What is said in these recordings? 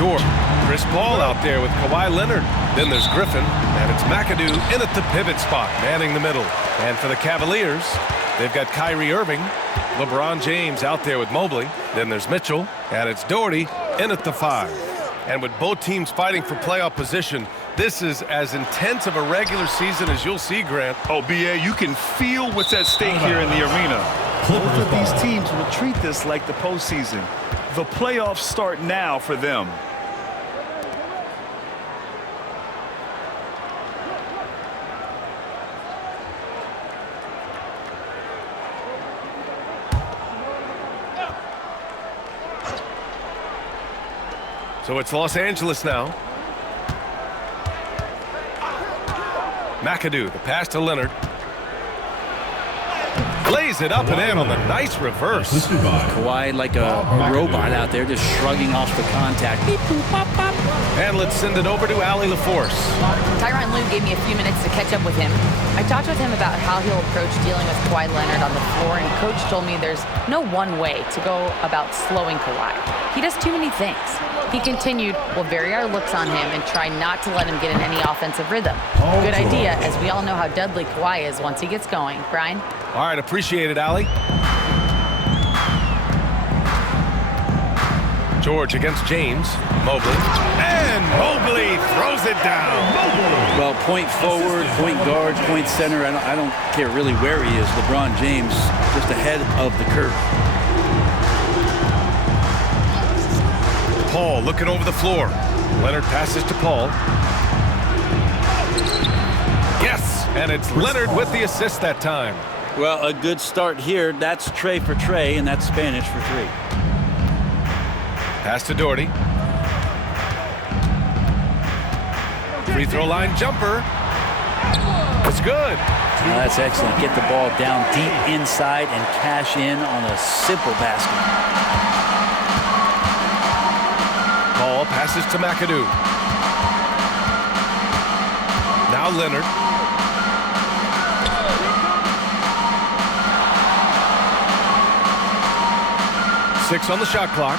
George. Chris Paul out there with Kawhi Leonard. Then there's Griffin, and it's McAdoo in at the pivot spot, manning the middle. And for the Cavaliers, they've got Kyrie Irving, LeBron James out there with Mobley. Then there's Mitchell, and it's Doherty in at the 5. And with both teams fighting for playoff position, this is as intense of a regular season as you'll see, Grant. Oh, B.A., you can feel what's at stake here in the arena. Both of these teams will treat this like the postseason. The playoffs start now for them. So it's Los Angeles now. McAdoo, the pass to Leonard. Lays it up and in on the nice reverse. Kawhi like a robot out there, just shrugging off the contact. Beep, boop, pop, pop. And let's send it over to Allie LaForce. Tyronn Lue gave me a few minutes to catch up with him. I talked with him about how he'll approach dealing with Kawhi Leonard on the floor, and Coach told me there's no one way to go about slowing Kawhi. He does too many things. He continued, we'll vary our looks on him and try not to let him get in any offensive rhythm. Good idea, as we all know how deadly Kawhi is once he gets going. Brian? All right, appreciate it, Allie. George against James. Mobley. And Mobley throws it down. Well, point forward, point guard, point center. I don't care really where he is. LeBron James just ahead of the curve. Paul looking over the floor. Leonard passes to Paul. Yes, and it's Leonard with the assist that time. Well, a good start here. That's Trey for Trey, and that's Spanish for 3. Pass to Doherty. Free throw line jumper. It's good. That's excellent. Get the ball down deep inside and cash in on a simple basket. Paul passes to McAdoo. Now Leonard. Six on the shot clock.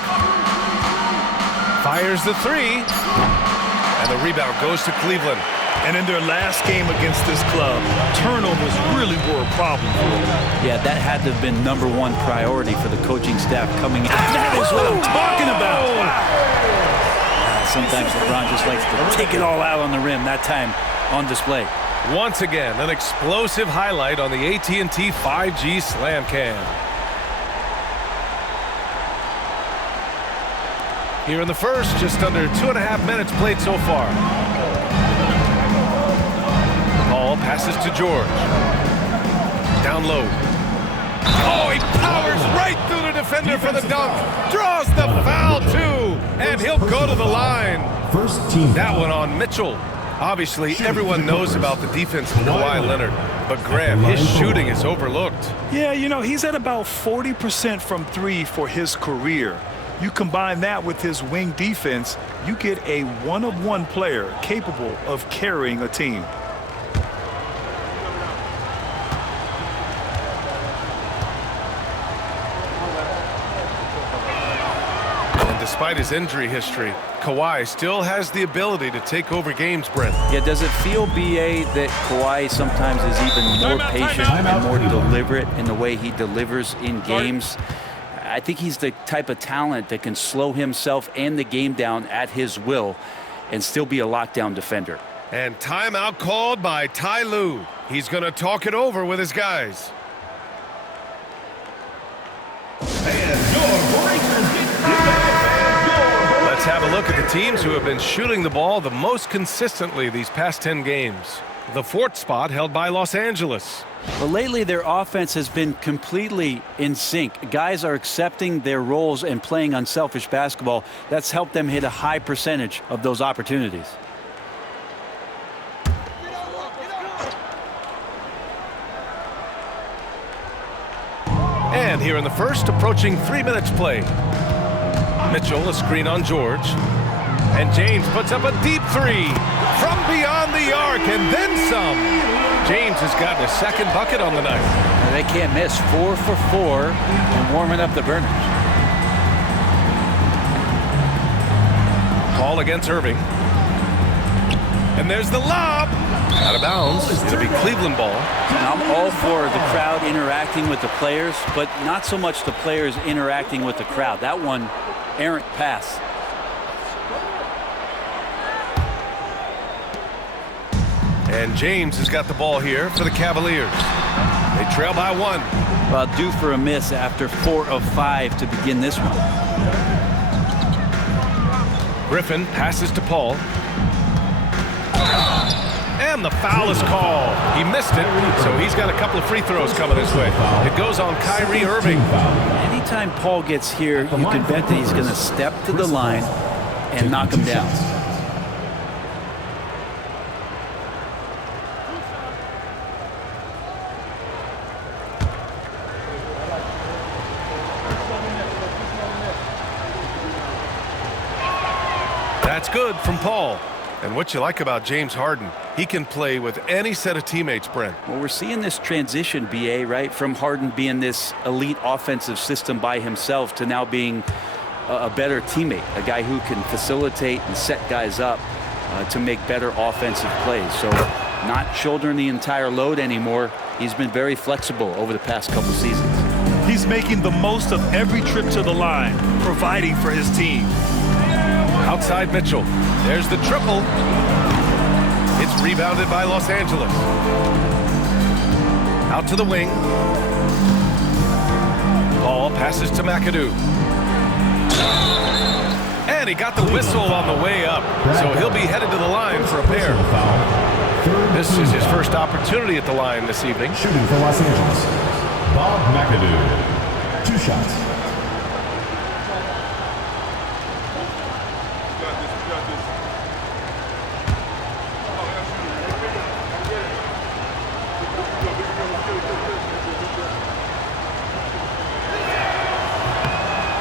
Fires the 3. And the rebound goes to Cleveland. And in their last game against this club, turnovers really were a problem for them. Yeah, that had to have been #1 priority for the coaching staff coming in. That is what I'm talking about. Sometimes LeBron just likes to take it all out on the rim. That time on display. Once again, an explosive highlight on the AT&T 5G Slam Cam. Here in the first, just under 2.5 minutes played so far. Paul passes to George. Down low. Oh, he powers right through the defender for the dunk. Draws the foul, too. And he'll go to the line. First team. That one on Mitchell. Obviously, everyone knows about the defense of Kawhi Leonard. But, Grant, his shooting is overlooked. Yeah, you know, he's at about 40% from 3 for his career. You combine that with his wing defense, you get a one-of-one player capable of carrying a team. Despite his injury history, Kawhi still has the ability to take over games, Brent. Yeah, does it feel, B.A., that Kawhi sometimes is even more patient and more deliberate in the way he delivers in games? I think he's the type of talent that can slow himself and the game down at his will and still be a lockdown defender. And timeout called by Ty Lue. He's going to talk it over with his guys. Let's have a look at the teams who have been shooting the ball the most consistently these past 10 games. The 4th spot held by Los Angeles. Well, lately their offense has been completely in sync. Guys are accepting their roles and playing unselfish basketball. That's helped them hit a high percentage of those opportunities. And here in the first, approaching 3 minutes played. Mitchell, a screen on George. And James puts up a deep 3 from beyond the arc and then some. James has gotten his 2nd bucket on the night. They can't miss. 4 for 4 and warming up the burners. Paul against Irving. And there's the lob. Out of bounds. It'll be Cleveland ball. Now, I'm all for the crowd interacting with the players, but not so much the players interacting with the crowd. That one, errant pass. And James has got the ball here for the Cavaliers. They trail by 1. Well, due for a miss after 4 of 5 to begin this one. Griffin passes to Paul. And the foul is called. He missed it, so he's got a couple of free throws coming his way. It goes on Kyrie Irving. Anytime Paul gets here, you can bet that he's going to step to the line and knock him down. That's good from Paul. And what you like about James Harden, he can play with any set of teammates, Brent. Well, we're seeing this transition, BA, right, from Harden being this elite offensive system by himself to now being a better teammate, a guy who can facilitate and set guys up to make better offensive plays. So not shouldering the entire load anymore. He's been very flexible over the past couple seasons. He's making the most of every trip to the line, providing for his team. Outside Mitchell. There's the triple. It's rebounded by Los Angeles. Out to the wing. Paul passes to McAdoo. And he got the whistle on the way up. So he'll be headed to the line for a pair. This is his first opportunity at the line this evening. Shooting for Los Angeles, Bob McAdoo. 2 shots.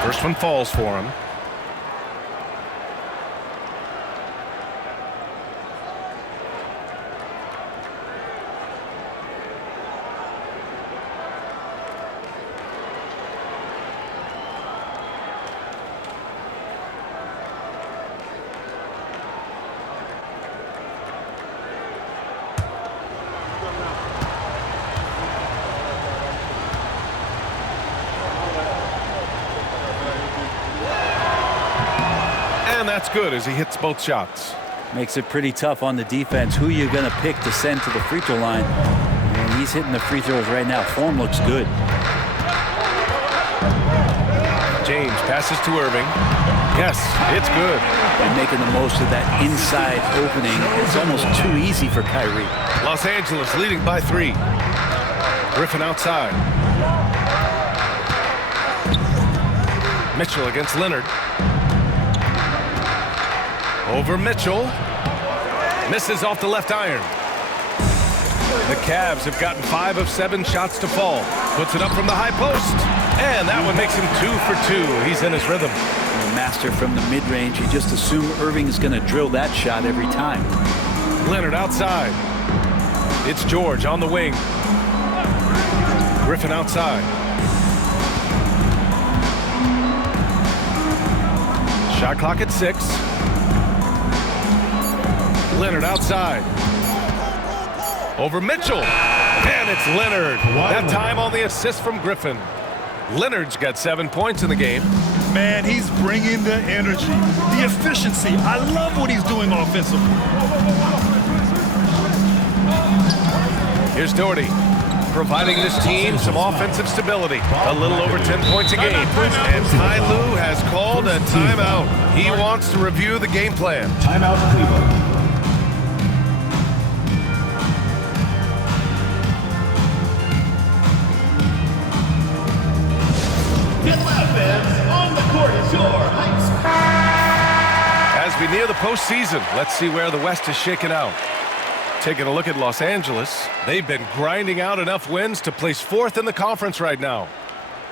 First one falls for him. And that's good as he hits both shots. Makes it pretty tough on the defense. Who you going to pick to send to the free throw line? And he's hitting the free throws right now. Form looks good. James passes to Irving. Yes, it's good. And making the most of that inside opening. It's almost too easy for Kyrie. Los Angeles leading by 3. Griffin outside. Mitchell against Leonard. Over Mitchell. Misses off the left iron. The Cavs have gotten 5 of 7 shots to fall. Puts it up from the high post. And that one makes him 2 for 2. He's in his rhythm. Master from the mid-range. You just assume Irving is going to drill that shot every time. Leonard outside. It's George on the wing. Griffin outside. Shot clock at 6. Leonard outside. Over Mitchell. And it's Leonard. That time on the assist from Griffin. Leonard's got 7 points in the game. Man, he's bringing the energy, the efficiency. I love what he's doing offensively. Here's Doherty, providing this team some offensive stability. A little over 10 points a game. And Ty Lue has called a timeout. He wants to review the game plan. Timeout, Cleveland. As we near the postseason, let's see where the West is shaken out. Taking a look at Los Angeles, they've been grinding out enough wins to place 4th in the conference right now.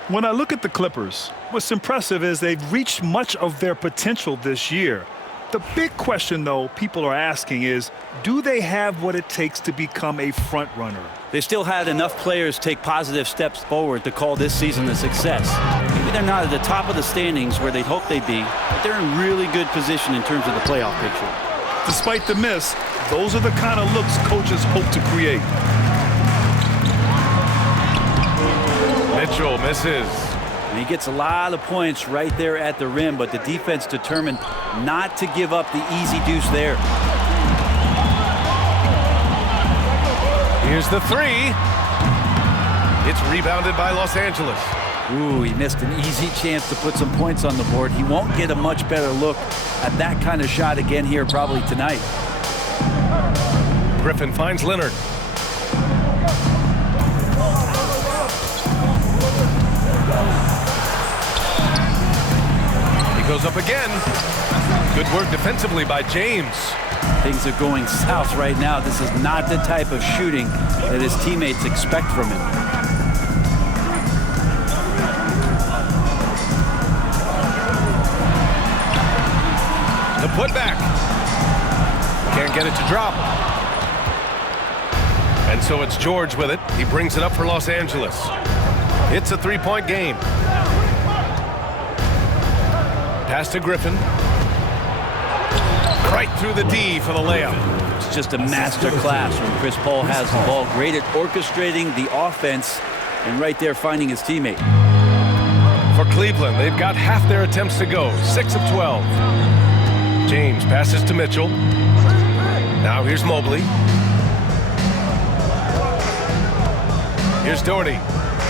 When I look at the Clippers, what's impressive is they've reached much of their potential this year. The big question, though, people are asking is, do they have what it takes to become a front runner? They still had enough players take positive steps forward to call this season a success. Maybe they're not at the top of the standings where they'd hope they'd be, but they're in really good position in terms of the playoff picture. Despite the miss, those are the kind of looks coaches hope to create. Mitchell misses. And he gets a lot of points right there at the rim, but the defense determined not to give up the easy deuce there. Here's the three. It's rebounded by Los Angeles. Ooh, he missed an easy chance to put some points on the board. He won't get a much better look at that kind of shot again here probably tonight. Griffin finds Leonard. He goes up again. Good work defensively by James. Things are going south right now. This is not the type of shooting that his teammates expect from him. The putback. Can't get it to drop. And so it's George with it. He brings it up for Los Angeles. It's a three-point game. Pass to Griffin. Right through the D for the layup. It's just a master class when Chris Paul has the ball. Great at orchestrating the offense and right there finding his teammate. For Cleveland, they've got half their attempts to go. 6 of 12. James passes to Mitchell. Now here's Mobley. Here's Doherty.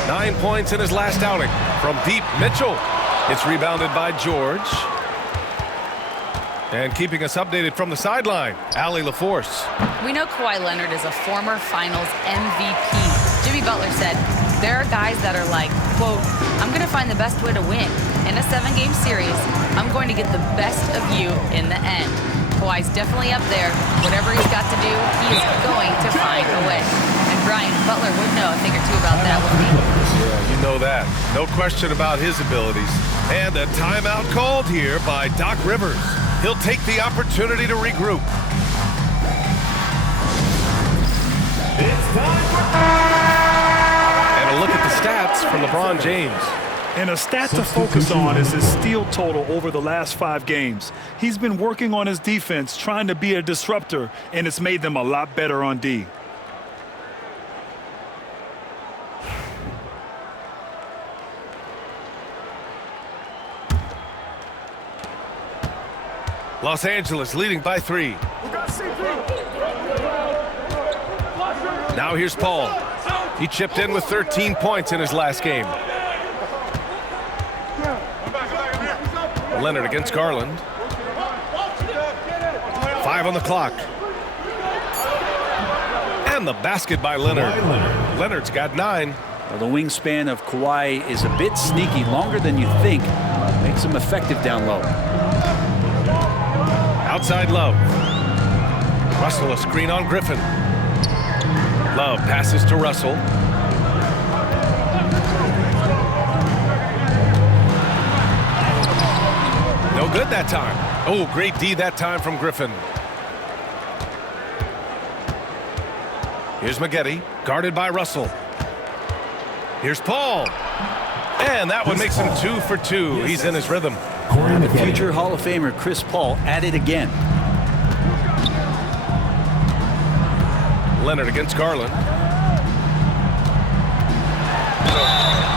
9 points in his last outing. From deep, Mitchell. It's rebounded by George. And keeping us updated from the sideline, Allie LaForce. We know Kawhi Leonard is a former Finals MVP. Jimmy Butler said, there are guys that are like, quote, I'm going to find the best way to win. In a 7-game series, I'm going to get the best of you in the end. Kawhi's definitely up there. Whatever he's got to do, he is going to find a way. And Brian, Butler would know a thing or two about that, wouldn't he? Yeah, you know that. No question about his abilities. And a timeout called here by Doc Rivers. He'll take the opportunity to regroup. It's time for... And a look at the stats from LeBron James. And a stat to focus on is his steal total over the last 5 games. He's been working on his defense, trying to be a disruptor, and it's made them a lot better on D. Los Angeles leading by 3. Now here's Paul. He chipped in with 13 points in his last game. Leonard against Garland. 5 on the clock. And the basket by Leonard. Leonard's got 9. Well, the wingspan of Kawhi is a bit sneaky, longer than you think. Makes him effective down low. Outside Love. Russell a screen on Griffin. Love passes to Russell. No good that time. Oh, great D that time from Griffin. Here's Maggette, guarded by Russell. Here's Paul. And that one makes him 2 for 2. He's in his rhythm. The future Hall of Famer Chris Paul at it again. Leonard against Garland.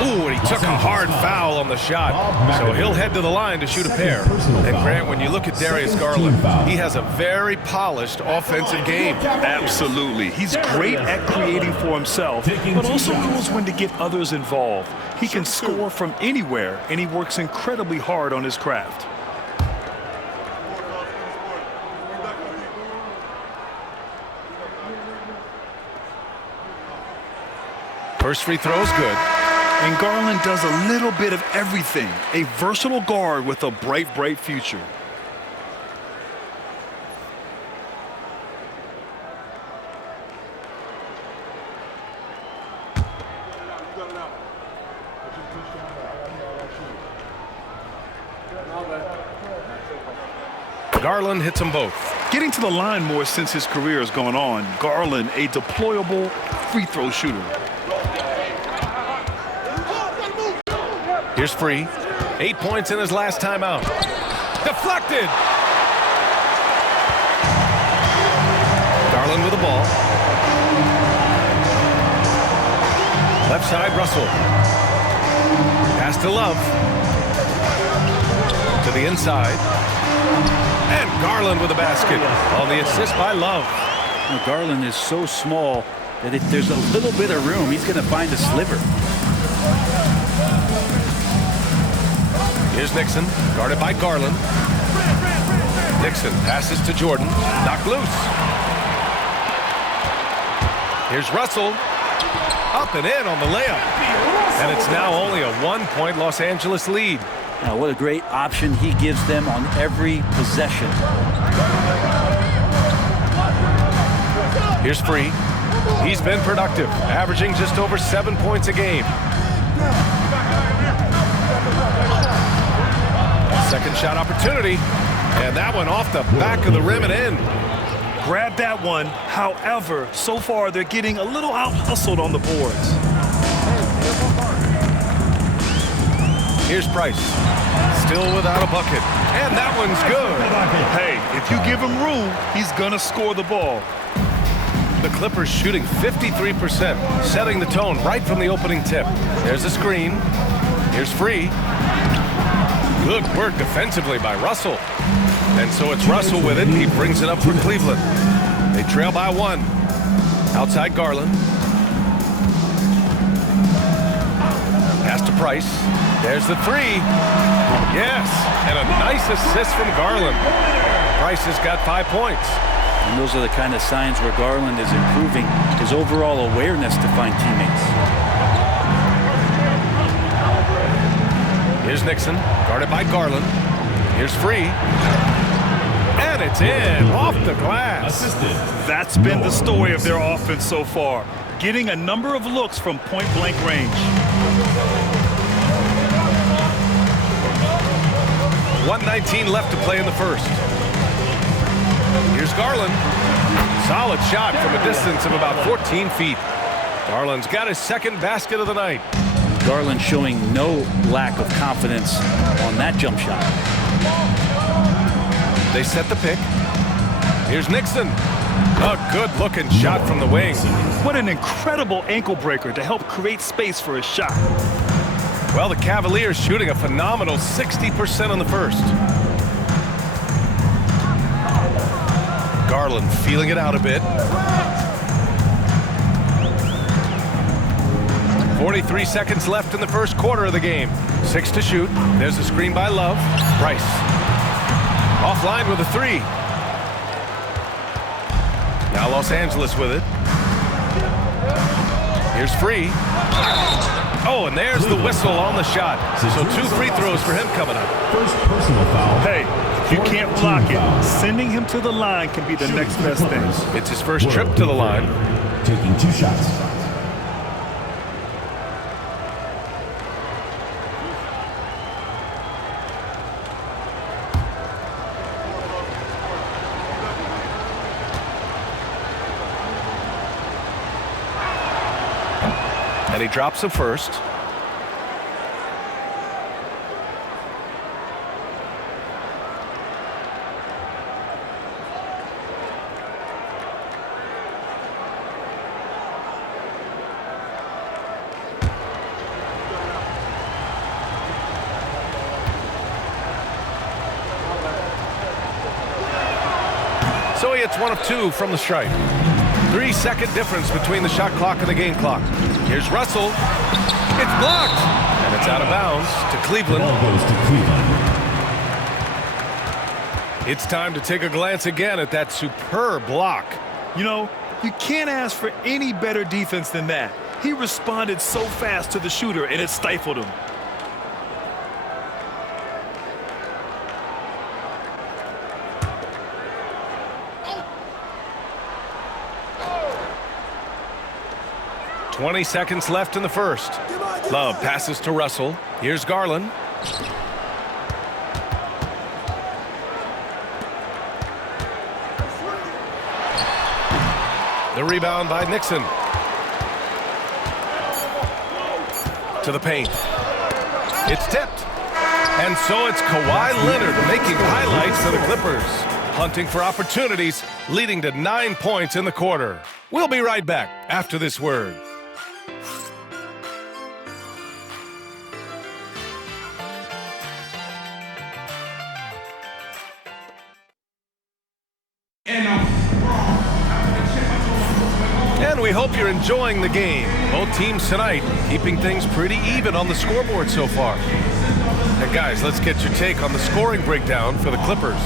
Ooh, and he took a hard foul on the shot. So he'll head to the line to shoot a pair. And Grant, when you look at Darius Garland, he has a very polished offensive game. Absolutely. He's great at creating for himself, but also knows when to get others involved. He can score from anywhere, and he works incredibly hard on his craft. First free throw is good. And Garland does a little bit of everything. A versatile guard with a bright, bright future. Garland hits them both. Getting to the line more since his career has gone on. Garland, a deployable free throw shooter. Here's Free. 8 points in his last timeout. Deflected. Garland with the ball. Left side, Russell. Pass to Love. To the inside. And Garland with a basket on the assist by Love. Now, Garland is so small that if there's a little bit of room, he's going to find a sliver. Here's Nixon, guarded by Garland. Nixon passes to Jordan, knocked loose. Here's Russell, up and in on the layup. And it's now only a 1-point Los Angeles lead. Now, what a great option he gives them on every possession. Here's Free. He's been productive, averaging just over 7 points a game. Second shot opportunity, and that one off the back of the rim and in. Grab that one. However, so far they're getting a little out-hustled on the boards. Here's Price, still without a bucket, and that one's good. Hey, if you give him room, he's gonna score the ball. The Clippers shooting 53%, setting the tone right from the opening tip. There's a screen. Here's Free. Good work defensively by Russell. And so it's Russell with it. He brings it up for Cleveland. They trail by 1. Outside Garland. Pass to Price. There's the 3. Yes, and a nice assist from Garland. Price has got 5 points. And those are the kind of signs where Garland is improving his overall awareness to find teammates. Here's Nixon, guarded by Garland. Here's Free. And it's in, off the glass. That's been the story of their offense so far, getting a number of looks from point-blank range. 1:19 left to play in the first. Here's Garland. Solid shot from a distance of about 14 feet. Garland's got his second basket of the night. Garland showing no lack of confidence on that jump shot. They set the pick. Here's Nixon. A good-looking shot from the wing. What an incredible ankle breaker to help create space for a shot. Well, the Cavaliers shooting a phenomenal 60% on the first. Garland feeling it out a bit. 43 seconds left in the first quarter of the game. 6 to shoot. There's a screen by Love. Price. Offline with a 3. Now Los Angeles with it. Here's Free. Oh, and there's the whistle on the shot. So 2 free throws for him coming up. First personal foul. Hey, if you can't block it, sending him to the line can be the next best thing. It's his first trip to the line. Taking 2 shots. And he drops the first. So he hits 1 of 2 from the stripe. 3-second difference between the shot clock and the game clock. Here's Russell. It's blocked. And it's out of bounds to Cleveland. Ball goes to Cleveland. It's time to take a glance again at that superb block. You know, you can't ask for any better defense than that. He responded so fast to the shooter, and it stifled him. .20 seconds left in the first. Love passes to Russell. Here's Garland. The rebound by Nixon. To the paint. It's tipped. And so it's Kawhi Leonard making highlights for the Clippers. Hunting for opportunities, leading to 9 points in the quarter. We'll be right back after this word. And we hope you're enjoying the game. Both teams tonight keeping things pretty even on the scoreboard so far. And guys, let's get your take on the scoring breakdown for the Clippers.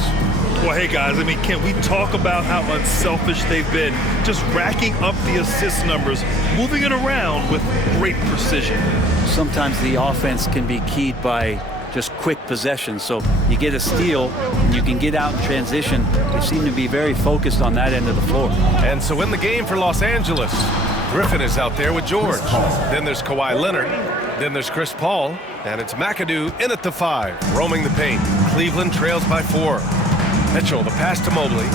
Well, hey guys, I mean, can we talk about how unselfish they've been? Just racking up the assist numbers, moving it around with great precision. Sometimes the offense can be keyed by just quick possession. So you get a steal, and you can get out in transition. They seem to be very focused on that end of the floor. And so in the game for Los Angeles, Griffin is out there with George. Then there's Kawhi Leonard. Then there's Chris Paul. And it's McAdoo in at the 5, roaming the paint. Cleveland trails by 4. Mitchell, the pass to Mobley.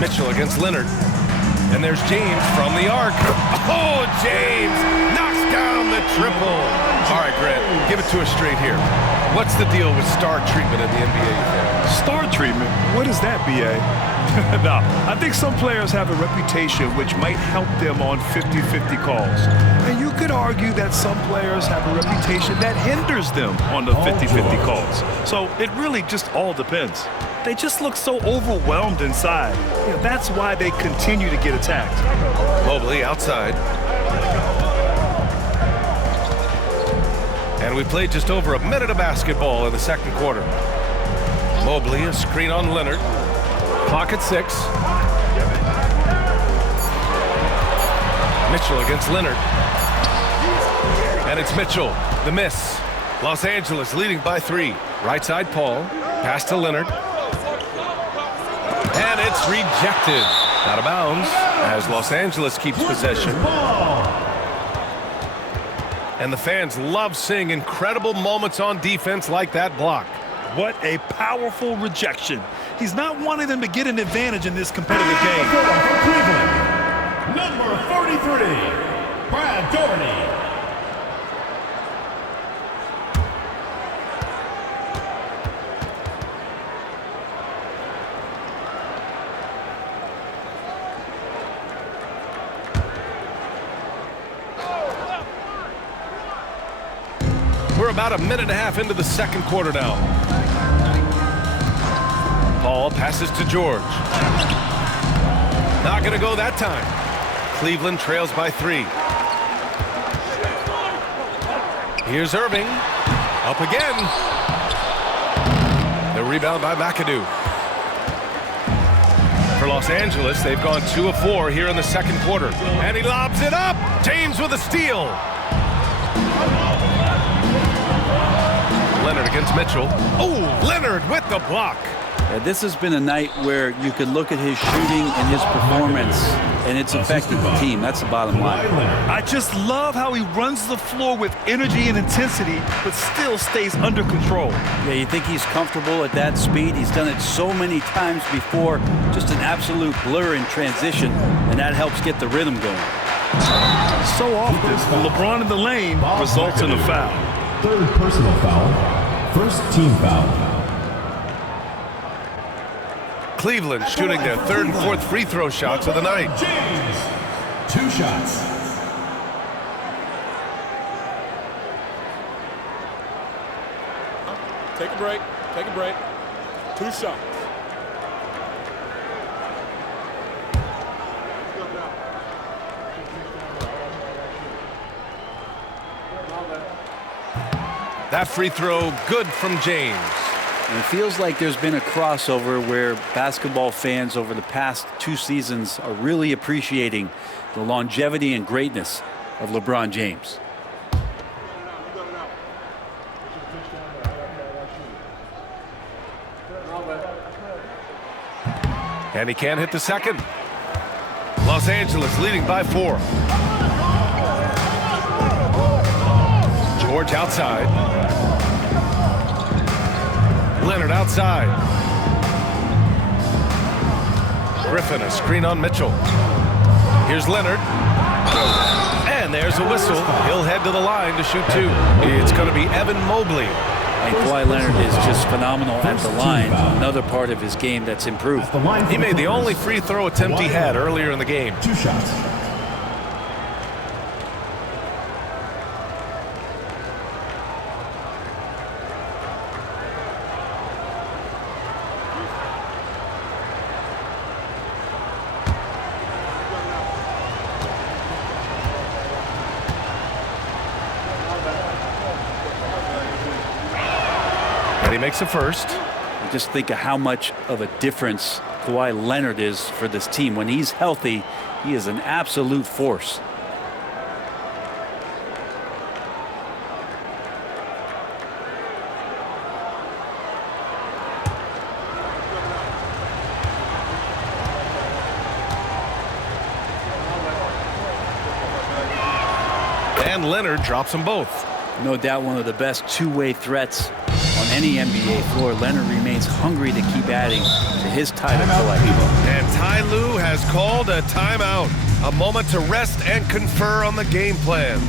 Mitchell against Leonard. And there's James from the arc. Oh, James knocks down the triple. All right, Grant, give it to us straight here. What's the deal with star treatment in the NBA? Star treatment? What is that, B.A.? Now, I think some players have a reputation which might help them on 50-50 calls. And you could argue that some players have a reputation that hinders them on the 50-50 calls. So it really just all depends. They just look so overwhelmed inside. You know, that's why they continue to get attacked. Mobley outside. And we played just over a minute of basketball in the second quarter. Mobley, a screen on Leonard. Clock at 6. Mitchell against Leonard. And it's Mitchell, the miss. Los Angeles leading by 3. Right side Paul. Pass to Leonard. And it's rejected. Out of bounds as Los Angeles keeps possession. And the fans love seeing incredible moments on defense like that block. What a powerful rejection. He's not wanting them to get an advantage in this competitive game. For Cleveland, number 33, Brad Doherty. We're about a minute and a half into the second quarter now. Paul passes to George. Not going to go that time. Cleveland trails by 3. Here's Irving. Up again. The rebound by McAdoo. For Los Angeles, they've gone 2 of 4 here in the second quarter. And he lobs it up. James with a steal. Leonard against Mitchell. Oh, Leonard with the block. Yeah, this has been a night where you could look at his shooting and his performance, and it's affected the team. That's the bottom line. I just love how he runs the floor with energy and intensity, but still stays under control. Yeah, you think he's comfortable at that speed. He's done it so many times before. Just an absolute blur in transition, and that helps get the rhythm going. So often, LeBron in the lane results in a foul. Third personal foul. First team foul. Cleveland shooting their 3rd and 4th free throw shots of the night. James, 2 shots. Take a break. Take a break. 2 shots. That free throw good from James. And it feels like there's been a crossover where basketball fans over the past 2 seasons are really appreciating the longevity and greatness of LeBron James. And he can't hit the second. Los Angeles leading by 4. George outside. Leonard outside. Griffin, a screen on Mitchell. Here's Leonard. And And there's a whistle. He'll head to the line to shoot 2. It's going to be Evan Mobley. And Kawhi Leonard is just phenomenal at the line. Another part of his game that's improved. He made the only free throw attempt he had earlier in the game. 2 shots. And he makes the first. Just think of how much of a difference Kawhi Leonard is for this team. When he's healthy, he is an absolute force. And Leonard drops them both. No doubt one of the best two-way threats on any NBA floor. Leonard remains hungry to keep adding to his title collection. And Ty Lue has called a timeout. A moment to rest and confer on the game plan.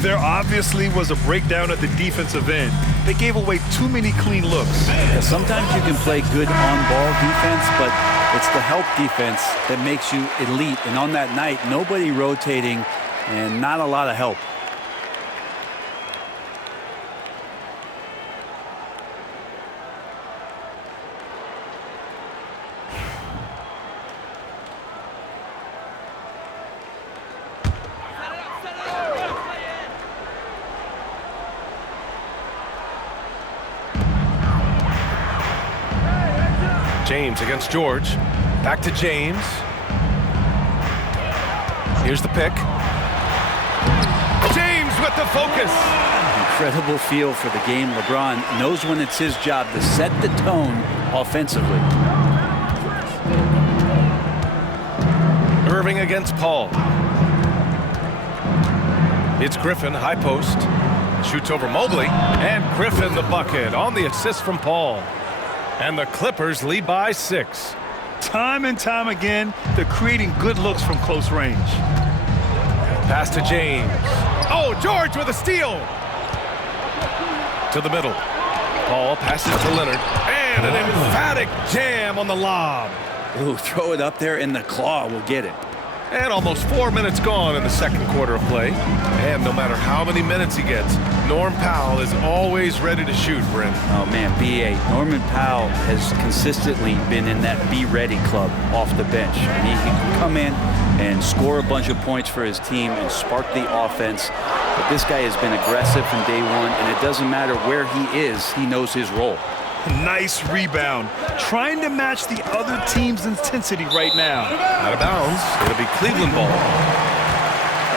There obviously was a breakdown at the defensive end. They gave away too many clean looks. Yeah, sometimes you can play good on-ball defense, but it's the help defense that makes you elite. And on that night, nobody rotating and not a lot of help. James against George. Back to James. Here's the pick. James with the focus. Incredible feel for the game. LeBron knows when it's his job to set the tone offensively. Irving against Paul. It's Griffin, high post. Shoots over Mobley. And Griffin the bucket on the assist from Paul. And the Clippers lead by 6. Time and time again, they're creating good looks from close range. Pass to James. Oh, George with a steal. To the middle. Paul passes to Leonard. And an emphatic jam on the lob. Ooh, throw it up there and the claw will get it. And almost 4 minutes gone in the second quarter of play. And no matter how many minutes he gets, Norm Powell is always ready to shoot, Brent. Oh, man, B.A. Norman Powell has consistently been in that be-ready club off the bench. And he can come in and score a bunch of points for his team and spark the offense. But this guy has been aggressive from day one, and it doesn't matter where he is, he knows his role. Nice rebound. Trying to match the other team's intensity right now. Out of bounds. It'll be Cleveland ball.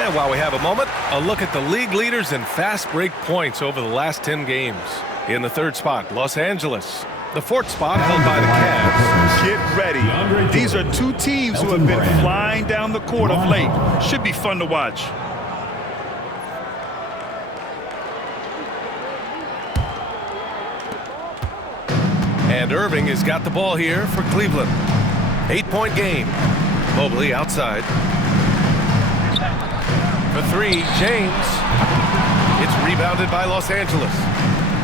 And while we have a moment, a look at the league leaders in fast break points over the last 10 games. In the third spot, Los Angeles. The fourth spot held by the Cavs. Get ready. These are two teams who have been flying down the court of late. Should be fun to watch. And Irving has got the ball here for Cleveland. 8-point game. Mobley outside. For 3, James. It's rebounded by Los Angeles.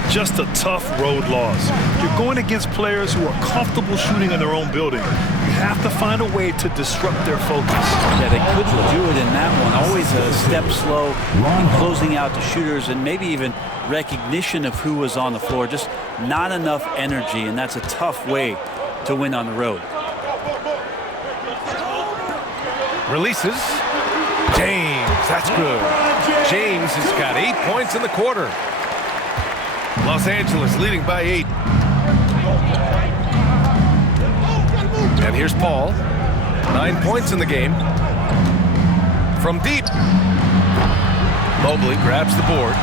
Just a tough road loss. You're going against players who are comfortable shooting in their own building. You have to find a way to disrupt their focus. Yeah, they couldn't do it in that one. Always a step slow in closing out the shooters and maybe even recognition of who was on the floor. Just not enough energy, and that's a tough way to win on the road. Releases. James, that's good. James has got 8 points in the quarter. Los Angeles leading by 8. And here's Paul. 9 points in the game. From deep. Mobley grabs the board.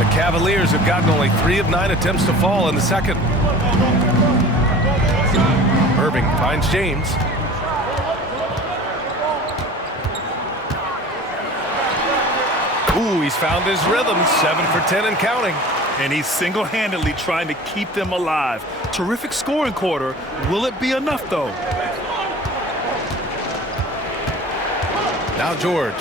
The Cavaliers have gotten only 3 of 9 attempts to fall in the second. Irving finds James. Ooh, he's found his rhythm. 7 for 10 and counting. And he's single-handedly trying to keep them alive. Terrific scoring quarter. Will it be enough, though? Now George.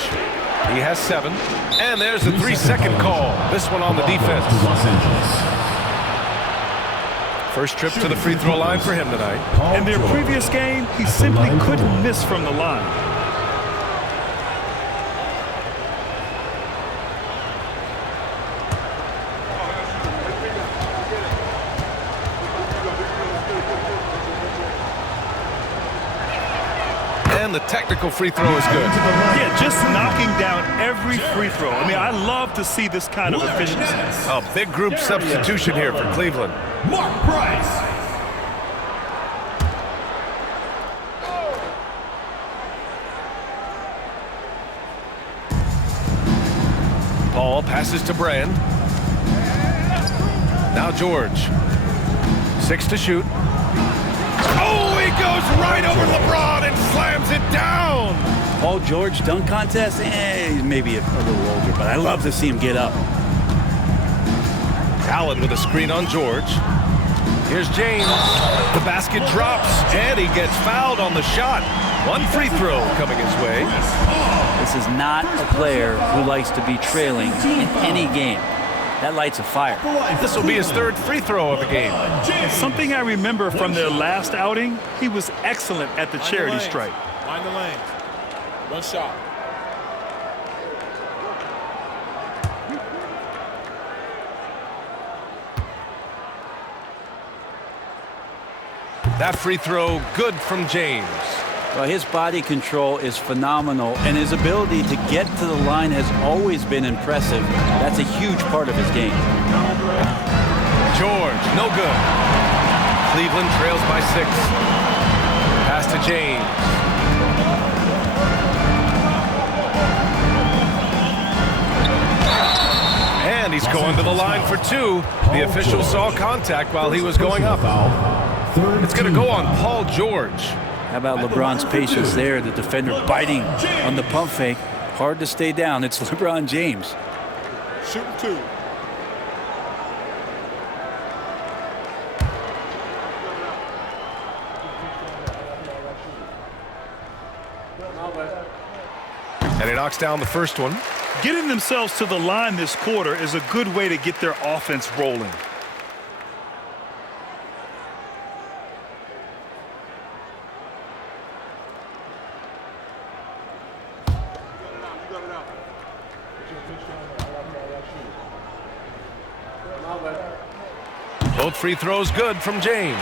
He has 7. And there's the 3-second call. This one on the defense. Los Angeles. First trip to the free throw line for him tonight. In their previous game, he simply couldn't miss from the line. And the technical free throw is good. Yeah, just knocking down every free throw. I mean, I love to see this kind of efficiency. A big group substitution here for Cleveland. Mark Price. Paul passes to Brand. Now George. 6 to shoot. Oh, he goes right over LeBron and slams it down. Paul George dunk contest? He's maybe a little older, but I love to see him get up. Allen with a screen on George. Here's James. The basket drops, and he gets fouled on the shot. One free throw coming his way. This is not a player who likes to be trailing in any game. That lights a fire. This will be his 3rd free throw of the game. Something I remember from their last outing, he was excellent at the charity stripe. Mind the lane. One shot. That free throw good from James. Well, his body control is phenomenal, and his ability to get to the line has always been impressive. That's a huge part of his game. George, no good. Cleveland trails by 6. Pass to James. And he's going to the line for 2. The official saw contact while he was going up. It's going to go on Paul George. How about LeBron's patience there? The defender biting on the pump fake. Hard to stay down. It's LeBron James. Shooting 2. And he knocks down the first one. Getting themselves to the line this quarter is a good way to get their offense rolling. Both free throws good from James.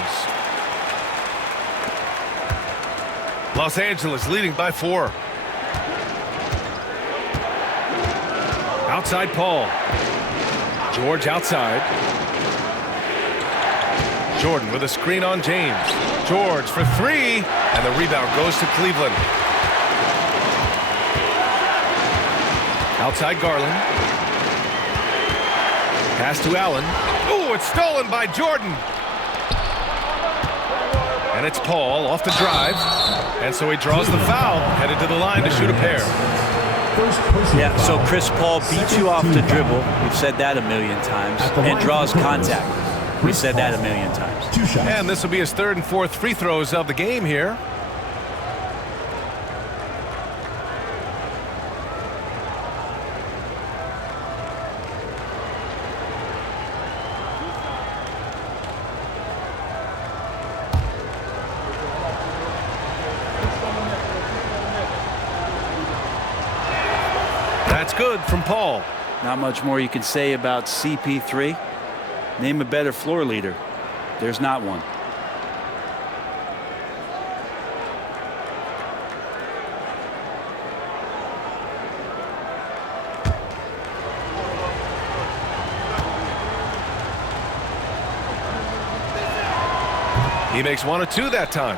Los Angeles leading by 4. Outside Paul. George outside. Jordan with a screen on James. George for 3. And the rebound goes to Cleveland. Outside Garland. Pass to Allen. Ooh, it's stolen by Jordan. And it's Paul off the drive. And so he draws the foul, headed to the line to shoot a pair. Yeah, so Chris Paul beats you off the dribble. We've said that a million times. And draws contact. We've said that a million times. And this will be his 3rd and 4th free throws of the game here. That's good from Paul. Not much more you can say about CP3. Name a better floor leader. There's not one. He makes 1 of 2 that time.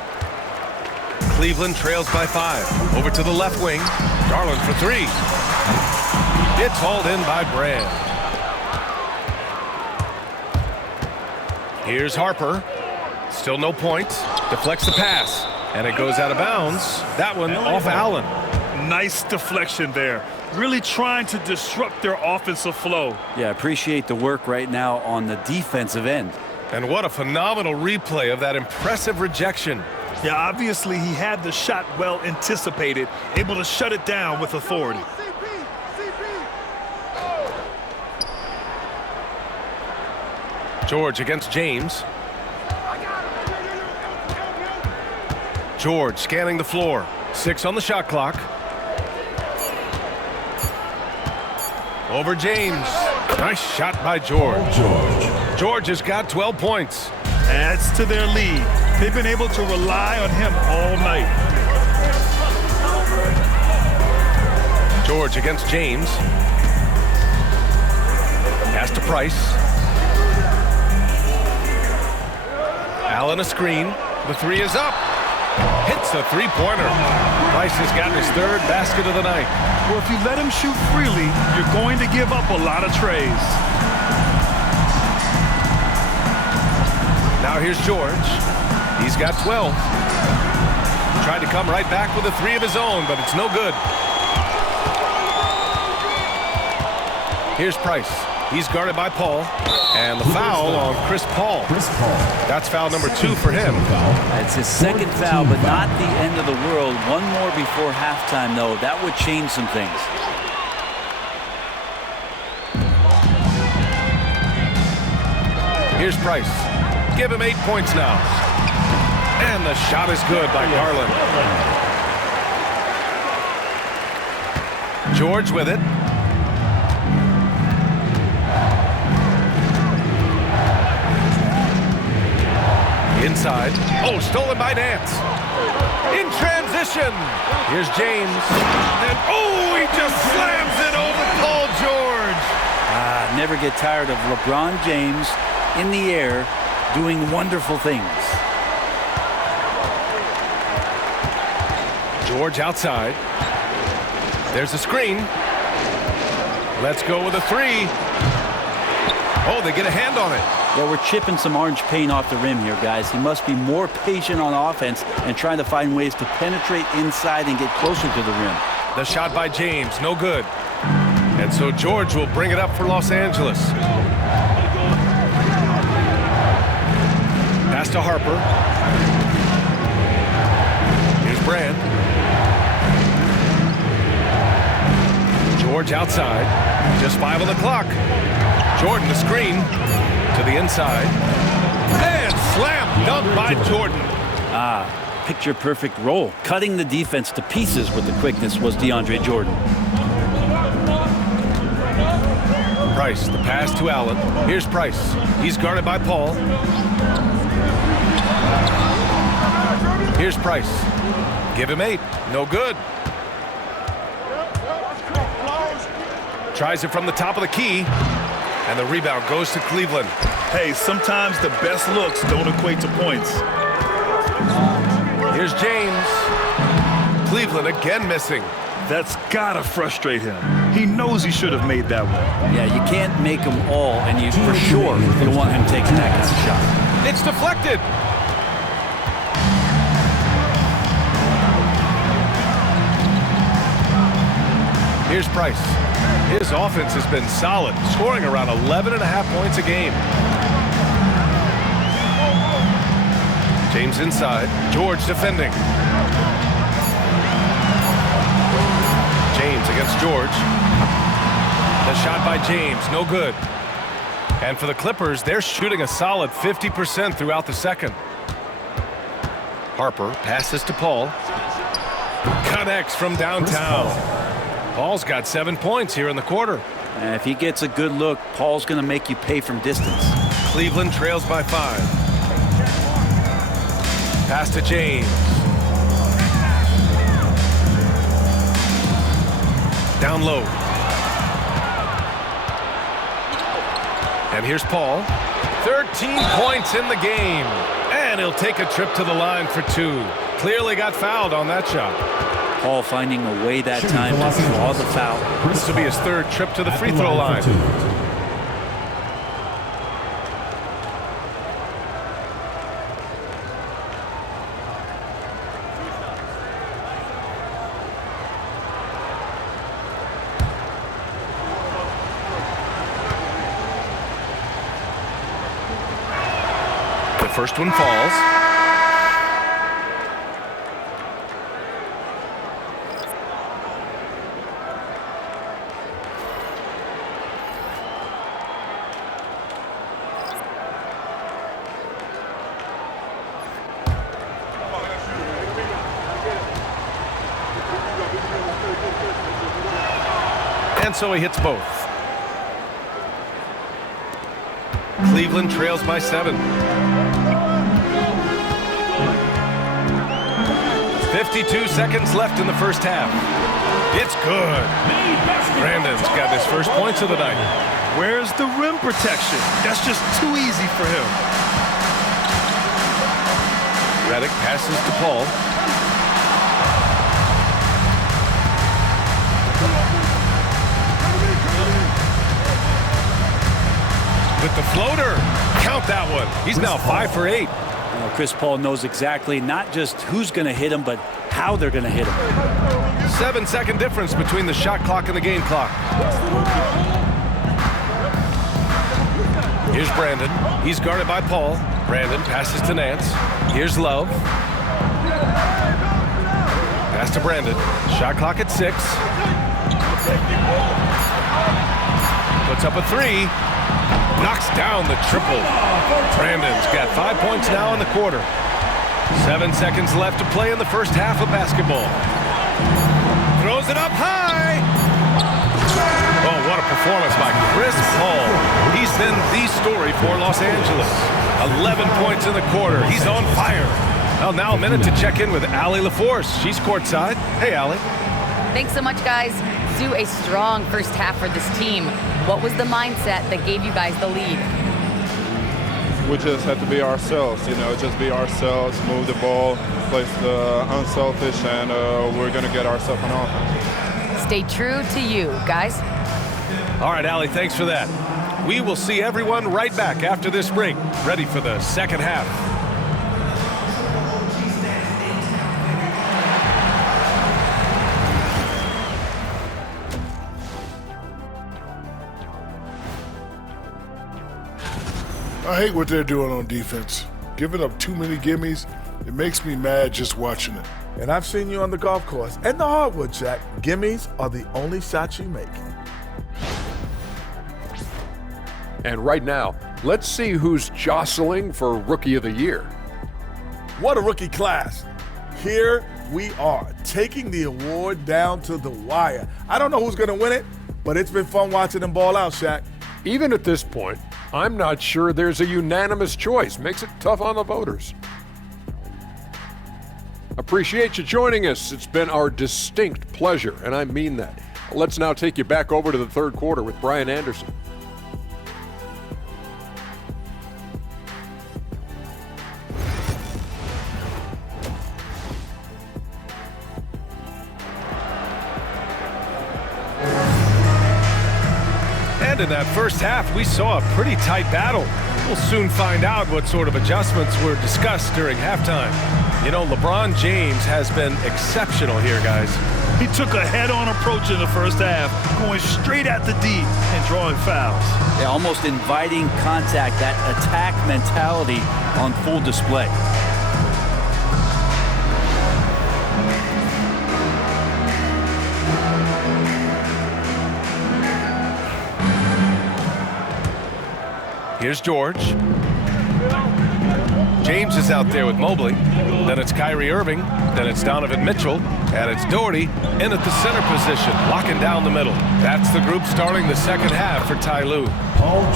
Cleveland trails by 5. Over to the left wing. Garland for 3. It's hauled in by Brand. Here's Harper. Still no points. Deflects the pass. And it goes out of bounds. That one off Allen. Nice deflection there. Really trying to disrupt their offensive flow. Yeah, appreciate the work right now on the defensive end. And what a phenomenal replay of that impressive rejection. Yeah, obviously he had the shot well anticipated, able to shut it down with authority. George against James. George scanning the floor. 6 on the shot clock. Over James. Nice shot by George. George has got 12 points. Adds to their lead. They've been able to rely on him all night. George against James. Pass to Price. Allen a screen. The 3 is up. Hits a three-pointer. Price has gotten his 3rd basket of the night. Well, if you let him shoot freely, you're going to give up a lot of trays. Now here's George. He's got 12. Tried to come right back with a 3 of his own, but it's no good. Here's Price. He's guarded by Paul. And the foul on Chris Paul. That's foul number 2 for him. It's his 2nd foul, but not the end of the world. One more before halftime, though. That would change some things. Here's Price. Give him 8 points now. And the shot is good by Garland. George with it. Inside. Oh, stolen by Nance. In transition. Here's James. And oh, he just slams it over Paul George. Never get tired of LeBron James in the air doing wonderful things. George outside. There's a screen. Let's go with a 3. Oh, they get a hand on it. Yeah, we're chipping some orange paint off the rim here, guys. He must be more patient on offense and trying to find ways to penetrate inside and get closer to the rim. The shot by James, no good. And so George will bring it up for Los Angeles. Pass to Harper. Here's Brand. George outside. Just 5 on the clock. Jordan the screen to the inside. And slam dunk by Jordan. Picture perfect roll. Cutting the defense to pieces with the quickness was DeAndre Jordan. Price, the pass to Allen. Here's Price. He's guarded by Paul. Here's Price. Give him 8. No good. Tries it from the top of the key. And the rebound goes to Cleveland. Hey, sometimes the best looks don't equate to points. Here's James. Cleveland again missing. That's gotta frustrate him. He knows he should have made that one. Yeah, you can't make them all, and you for sure you want him taking that kind of shot. It's deflected. Here's Price. His offense has been solid, scoring around 11.5 points a game. James inside. George defending. James against George. The shot by James, no good. And for the Clippers, they're shooting a solid 50% throughout the second. Harper passes to Paul. Connects from downtown. Paul's got 7 points here in the quarter. And if he gets a good look, Paul's going to make you pay from distance. Cleveland trails by 5. Pass to James. Down low. And here's Paul. 13 points in the game. And he'll take a trip to the line for 2. Clearly got fouled on that shot. Paul finding a way that time to draw the foul. This will be his 3rd trip to the free throw line. The first one falls. And so he hits both. Cleveland trails by 7. 52 seconds left in the first half. It's good. Brandon's got his first points of the night. Where's the rim protection? That's just too easy for him. Redick passes to Paul. With the floater. Count that one. He's now 5 for 8. Chris Paul knows exactly not just who's going to hit him, but how they're going to hit him. 7-second difference between the shot clock and the game clock. Here's Brandon. He's guarded by Paul. Brandon passes to Nance. Here's Love. Pass to Brandon. Shot clock at 6. Puts up a 3. Knocks down the triple. Brandon's got 5 points now in the quarter. 7 seconds left to play in the first half of basketball. Throws it up high. Oh, what a performance by Chris Paul. He's been the story for Los Angeles. 11 points in the quarter. He's on fire. Well, now a minute to check in with Allie LaForce. She's courtside. Hey, Allie. Thanks so much, guys. Do a strong first half for this team. What was the mindset that gave you guys the lead? We just have to be ourselves, just be ourselves, move the ball, play unselfish, and we're going to get ourselves an offense. Stay true to you, guys. All right, Allie, thanks for that. We will see everyone right back after this break, ready for the second half. I hate what they're doing on defense. Giving up too many gimmies, it makes me mad just watching it. And I've seen you on the golf course and the hardwood, Jack. Gimmies are the only shots you make. And right now, let's see who's jostling for Rookie of the Year. What a rookie class. Here we are, taking the award down to the wire. I don't know who's going to win it, but it's been fun watching them ball out, Shaq. Even at this point, I'm not sure there's a unanimous choice. Makes it tough on the voters. Appreciate you joining us. It's been our distinct pleasure, and I mean that. Let's now take you back over to the third quarter with Brian Anderson. And in that first half, we saw a pretty tight battle. We'll soon find out what sort of adjustments were discussed during halftime. You know, LeBron James has been exceptional here, guys. He took a head-on approach in the first half, going straight at the D and drawing fouls. Yeah, almost inviting contact, that attack mentality on full display. Here's George. James is out there with Mobley. Then it's Kyrie Irving. Then it's Donovan Mitchell. And it's Doherty in at the center position, locking down the middle. That's the group starting the second half for Ty Lue.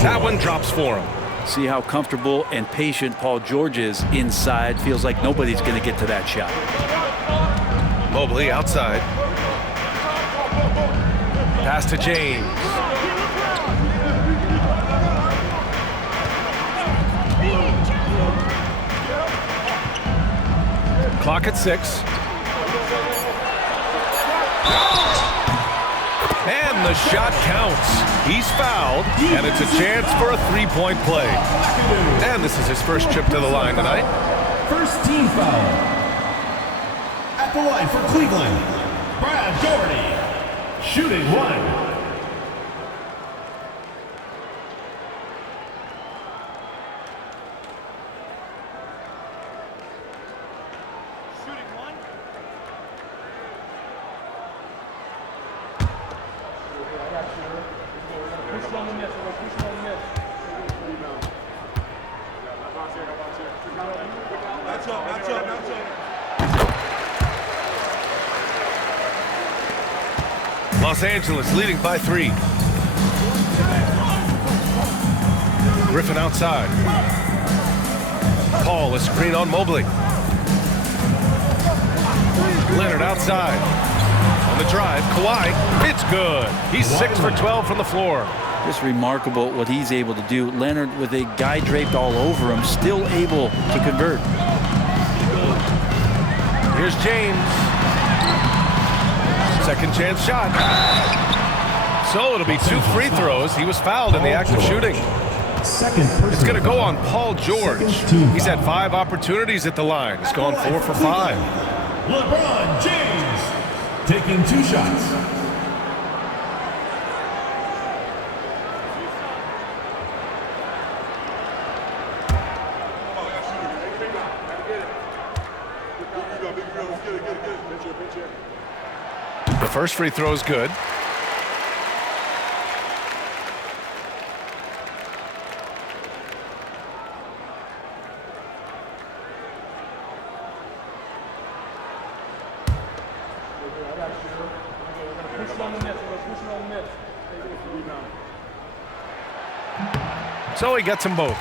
That one drops for him. See how comfortable and patient Paul George is inside. Feels like nobody's going to get to that shot. Mobley outside. Pass to James. Clock at 6. And the shot counts. He's fouled, and it's a chance for a three-point play. And this is his first trip to the line tonight. First team foul. At the line for Cleveland, Brad Doherty. Shooting one. Los Angeles leading by 3. Griffin outside. Paul, a screen on Mobley. Leonard outside. On the drive, Kawhi. It's good. He's 6 for 12 from the floor. Just remarkable what he's able to do. Leonard, with a guy draped all over him, still able to convert. Here's James. Second chance shot. So it'll be 2 free throws. He was fouled in the act of shooting. It's going to go on Paul George. He's had 5 opportunities at the line. He's gone 4 for 5. LeBron James taking 2 shots. The first free throw is good. So he gets them both.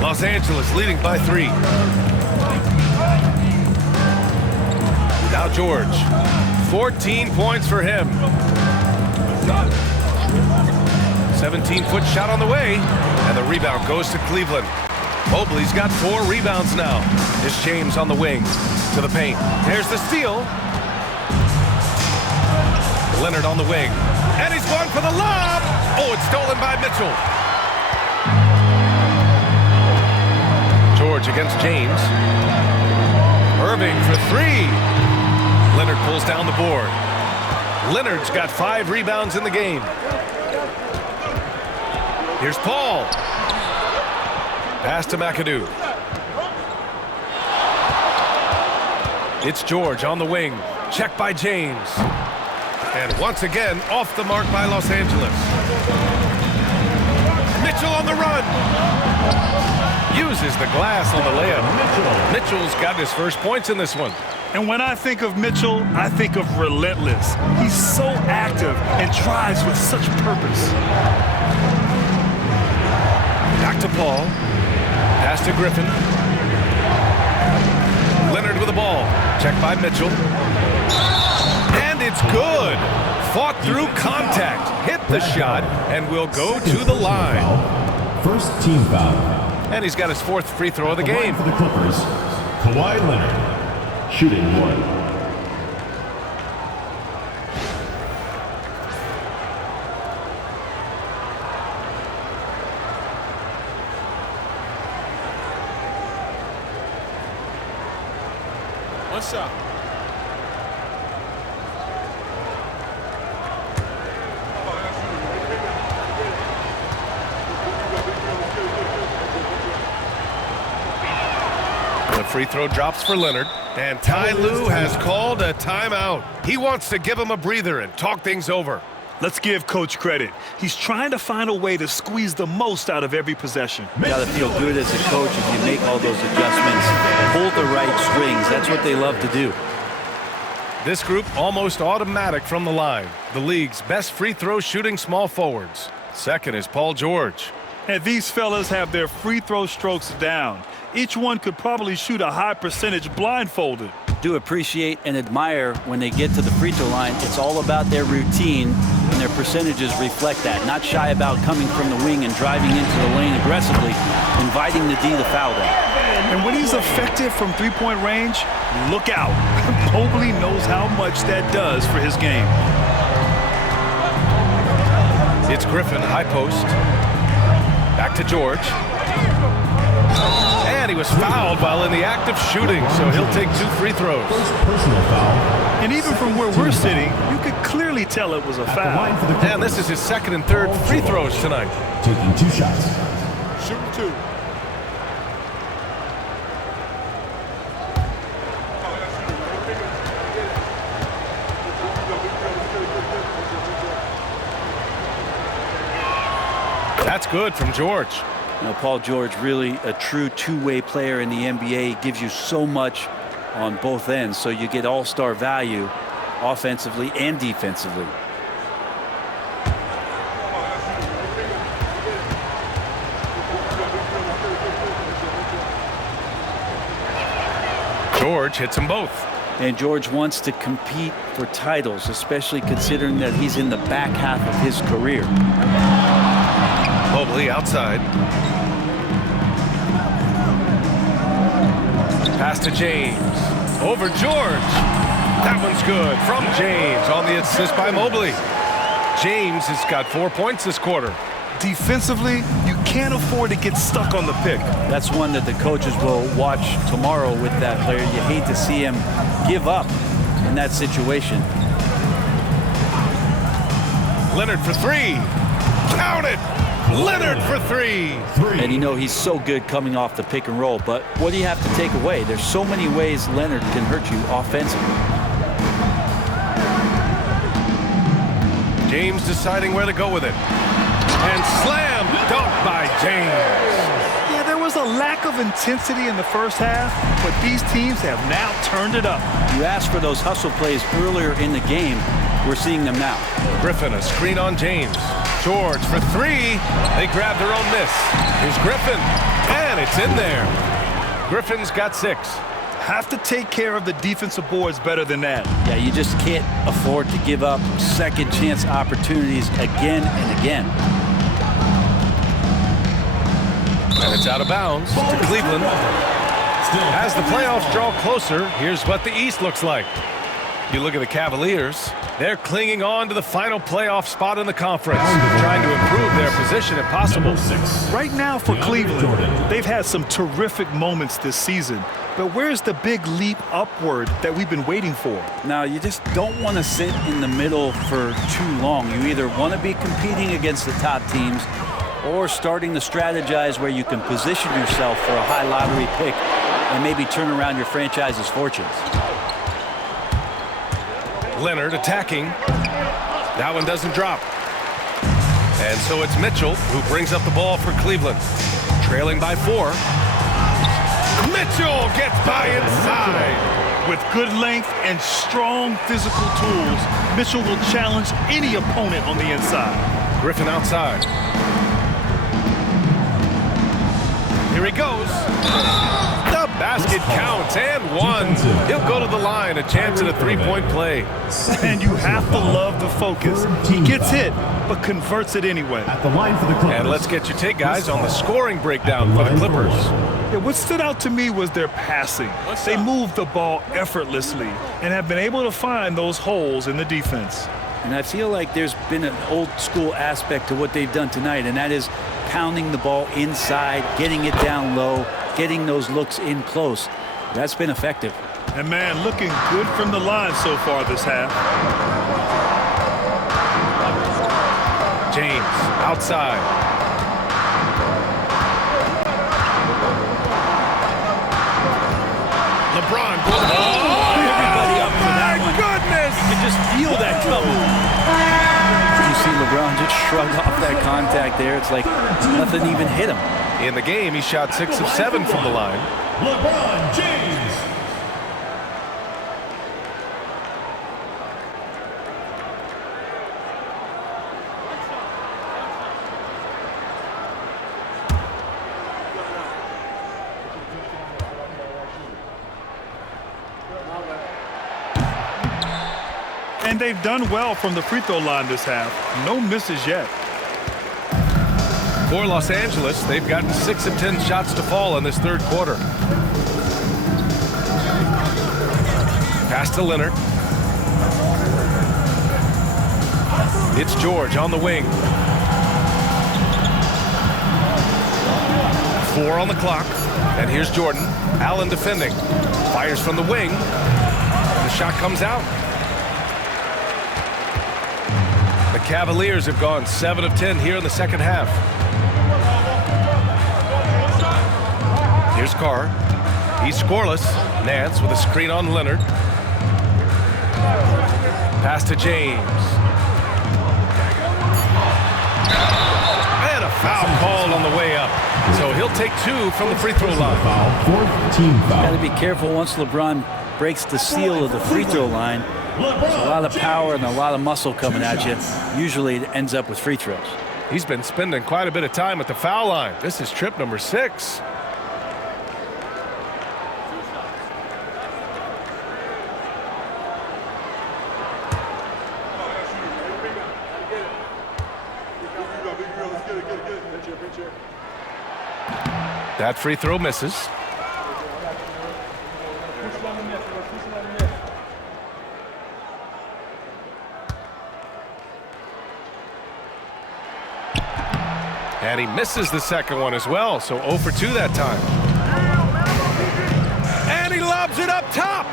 Los Angeles leading by 3. Now George. 14 points for him. 17-foot shot on the way. And the rebound goes to Cleveland. Mobley's got 4 rebounds now. Here's James on the wing to the paint. There's the steal. Leonard on the wing. And he's going for the lob. Oh, it's stolen by Mitchell. George against James. Irving for 3. Leonard pulls down the board. Leonard's got 5 rebounds in the game. Here's Paul. Pass to McAdoo. It's George on the wing. Check by James. And once again, off the mark by Los Angeles. Mitchell on the run. Uses the glass on the layup. Mitchell's got his first points in this one. And when I think of Mitchell, I think of relentless. He's so active and drives with such purpose. Back to Paul. Pass to Griffin. Leonard with the ball. Checked by Mitchell. And it's good. Fought through contact. Hit the shot and will go to the line. First team foul. And he's got his 4th free throw of the game. For the Clippers, Kawhi Leonard, shooting 1. One shot. The free throw drops for Leonard. And Ty Lue has called a timeout. He wants to give him a breather and talk things over. Let's give Coach credit. He's trying to find a way to squeeze the most out of every possession. You got to feel good as a coach if you make all those adjustments. Pull the right strings. That's what they love to do. This group almost automatic from the line. The league's best free throw shooting small forwards. Second is Paul George. And these fellas have their free throw strokes down. Each one could probably shoot a high percentage blindfolded. Do appreciate and admire when they get to the free throw line. It's all about their routine, and their percentages reflect that. Not shy about coming from the wing and driving into the lane aggressively, inviting the D to foul them. And when he's effective from three-point range, look out. Mobley knows how much that does for his game. It's Griffin, high post. Back to George. And he was fouled while in the act of shooting, so he'll take 2 free throws. Personal foul. And even from where we're sitting, you could clearly tell it was a foul. And this is his 2nd and 3rd free throws tonight. Taking 2 shots. Shooting 2. That's good from George. You know, Paul George, really a true two-way player in the NBA. He gives you so much on both ends, so you get all-star value offensively and defensively. George hits them both. And George wants to compete for titles, especially considering that he's in the back half of his career. Mobley outside. Pass to James. Over George. That one's good from James on the assist by Mobley. James has got 4 points this quarter. Defensively, you can't afford to get stuck on the pick. That's one that the coaches will watch tomorrow with that player. You hate to see him give up in that situation. Leonard for three. Count it. Leonard for three. And you know he's so good coming off the pick and roll, but what do you have to take away? There's so many ways Leonard can hurt you offensively. James deciding where to go with it. And slam dunk by James. Yeah, there was a lack of intensity in the first half, but these teams have now turned it up. You asked for those hustle plays earlier in the game. We're seeing them now. Griffin, a screen on James. George for three. They grab their own miss. Here's Griffin, and it's in there. Griffin's got 6. Have to take care of the defensive boards better than that. Yeah, you just can't afford to give up second chance opportunities again and again. And it's out of bounds to Cleveland. As the playoffs draw closer, here's what the East looks like. You look at the Cavaliers, they're clinging on to the final playoff spot in the conference, trying to improve their position if possible. Right now for Cleveland, they've had some terrific moments this season, but where's the big leap upward that we've been waiting for? Now, you just don't want to sit in the middle for too long. You either want to be competing against the top teams or starting to strategize where you can position yourself for a high lottery pick and maybe turn around your franchise's fortunes. Leonard attacking. That one doesn't drop. And so it's Mitchell who brings up the ball for Cleveland. Trailing by 4. Mitchell gets by inside. With good length and strong physical tools, Mitchell will challenge any opponent on the inside. Griffin outside. Here he goes. The basket counts and 1. He'll go to the line, a chance at a 3-point play. And you have to love the focus. He gets hit, but converts it anyway. At the line for the Clippers. And let's get your take, guys, on the scoring breakdown for the Clippers. Yeah, what stood out to me was their passing. They moved the ball effortlessly and have been able to find those holes in the defense. And I feel like there's been an old school aspect to what they've done tonight, and that is pounding the ball inside, getting it down low, getting those looks in close. That's been effective. And man, looking good from the line so far this half. James outside. LeBron goes. Everybody up for that one. Goodness! You can just feel that coming. You see LeBron just shrug off that contact there. It's like nothing even hit him. In the game, he shot 6 of 7 from the line. LeBron James. And they've done well from the free throw line this half. No misses yet. For Los Angeles, they've gotten 6 of 10 shots to fall in this third quarter. Pass to Leonard. It's George on the wing. 4 on the clock. And here's Jordan. Allen defending. Fires from the wing. The shot comes out. The Cavaliers have gone 7 of 10 here in the second half. Here's Carr. He's scoreless. Nance with a screen on Leonard. Pass to James. And a foul called on the way up. So he'll take 2 from the free throw line. Foul, fourth team foul. Got to be careful once LeBron breaks the seal of the free throw line. There's a lot of power and a lot of muscle coming at you. Usually it ends up with free throws. He's been spending quite a bit of time at the foul line. This is trip number 6. That free throw misses. And he misses the second one as well, so 0 for 2 that time. And he lobs it up top.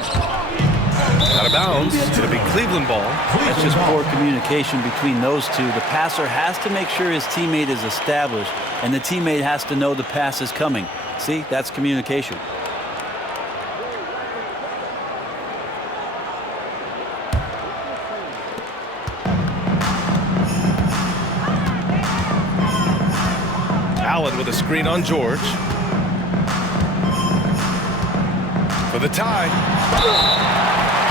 Out of bounds. It'll be Cleveland ball. That's just poor communication between those two. The passer has to make sure his teammate is established, and the teammate has to know the pass is coming. See, that's communication. Allen with a screen on George. For the tie.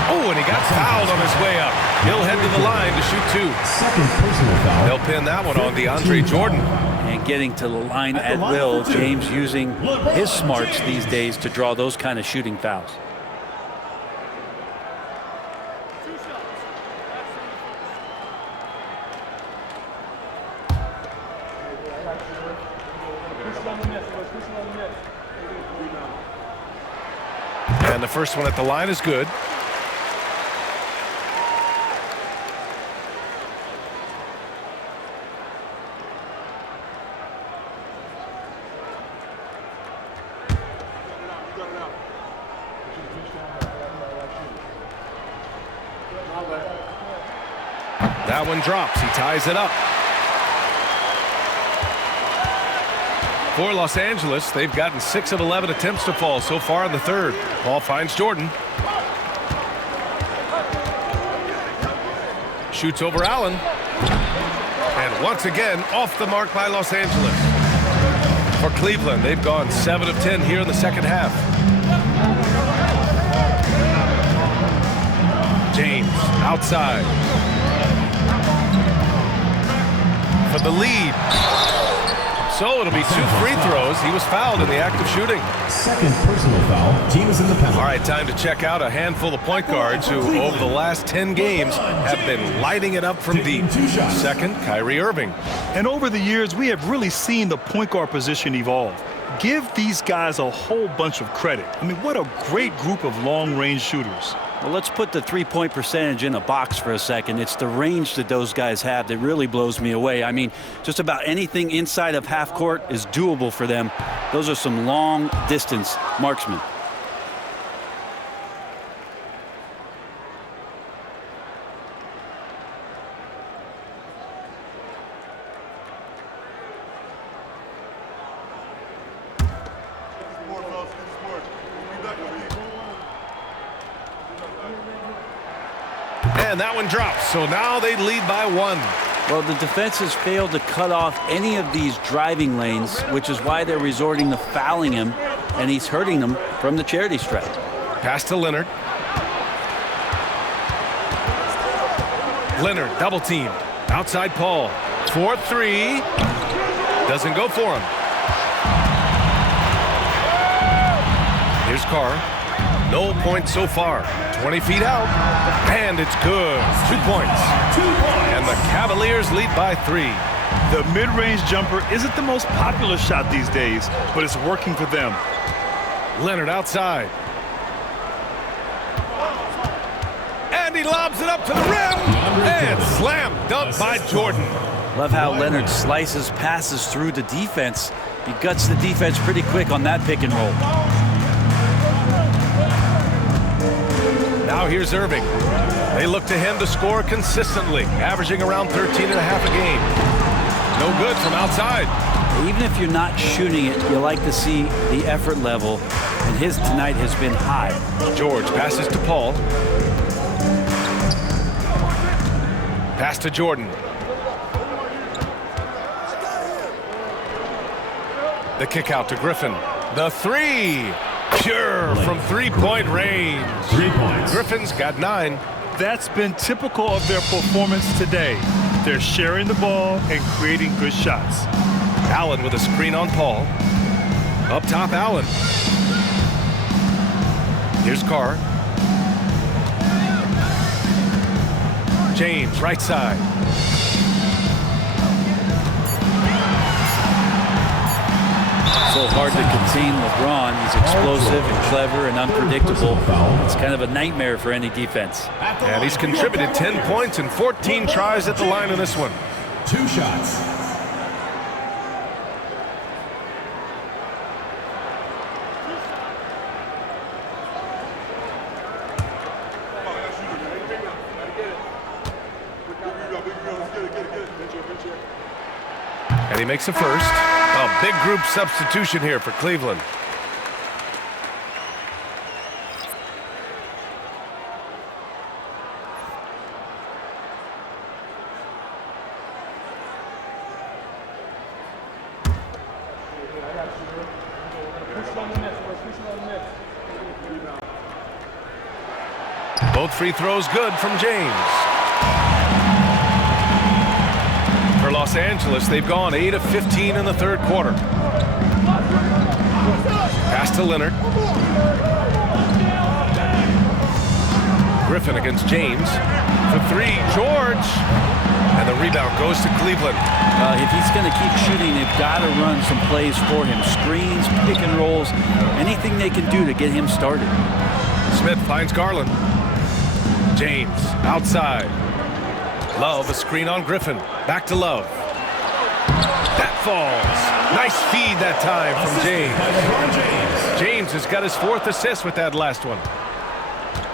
Oh, and he got fouled on his way up. He'll head to the line to shoot 2. Second personal foul. They'll pin that one on DeAndre Jordan. And getting to the line at will, James using his smarts these days to draw those kind of shooting fouls. And the first one at the line is good. That one drops. He ties it up. For Los Angeles, they've gotten 6 of 11 attempts to fall so far in the third. Ball finds Jordan. Shoots over Allen. And once again, off the mark by Los Angeles. For Cleveland, they've gone 7 of 10 here in the second half. James outside. For the lead. So it'll be 2 free throws. He was fouled in the act of shooting. Second personal foul. Team is in the penalty. All right, time to check out a handful of point guards who, over the last 10 games, have been lighting it up from deep. Second, Kyrie Irving. And over the years, we have really seen the point guard position evolve. Give these guys a whole bunch of credit. I mean, what a great group of long-range shooters. Well, let's put the three-point percentage in a box for a second. It's the range that those guys have that really blows me away. I mean, just about anything inside of half court is doable for them. Those are some long-distance marksmen. And that one drops, so now they lead by 1. Well, the defense has failed to cut off any of these driving lanes, which is why they're resorting to fouling him, and he's hurting them from the charity stripe. Pass to Leonard. Leonard, double team. Outside Paul. 4-3. Doesn't go for him. Here's Carr. No points so far. 20 feet out. And it's good. 2 points. And the Cavaliers lead by 3. The mid-range jumper isn't the most popular shot these days, but it's working for them. Leonard outside. And he lobs it up to the rim. And slam dunk by Jordan. Love how Leonard slices passes through the defense. He guts the defense pretty quick on that pick and roll. Now here's Irving. They look to him to score consistently, averaging around 13 and a half a game. No good from outside. Even if you're not shooting it, you like to see the effort level, and his tonight has been high. George passes to Paul. Pass to Jordan. The kick out to Griffin. The three. Pure from three-point range. 3 points. Griffin's got 9. That's been typical of their performance today. They're sharing the ball and creating good shots. Allen with a screen on Paul. Up top, Allen. Here's Carr. James, right side. So hard to contain LeBron. He's explosive and clever and unpredictable. It's kind of a nightmare for any defense. And he's contributed 10 points and 14 tries at the line in this one. 2 shots. And he makes a first. A big group substitution here for Cleveland. Both free throws good from James. For Los Angeles, they've gone 8 of 15 in the third quarter. Pass to Leonard. Griffin against James. For 3, George. And the rebound goes to Cleveland. If he's going to keep shooting, they've got to run some plays for him. Screens, pick and rolls, anything they can do to get him started. Smith finds Garland. James outside. Love, a screen on Griffin. Back to Love. That falls. Nice feed that time from James. James has got his 4th assist with that last one.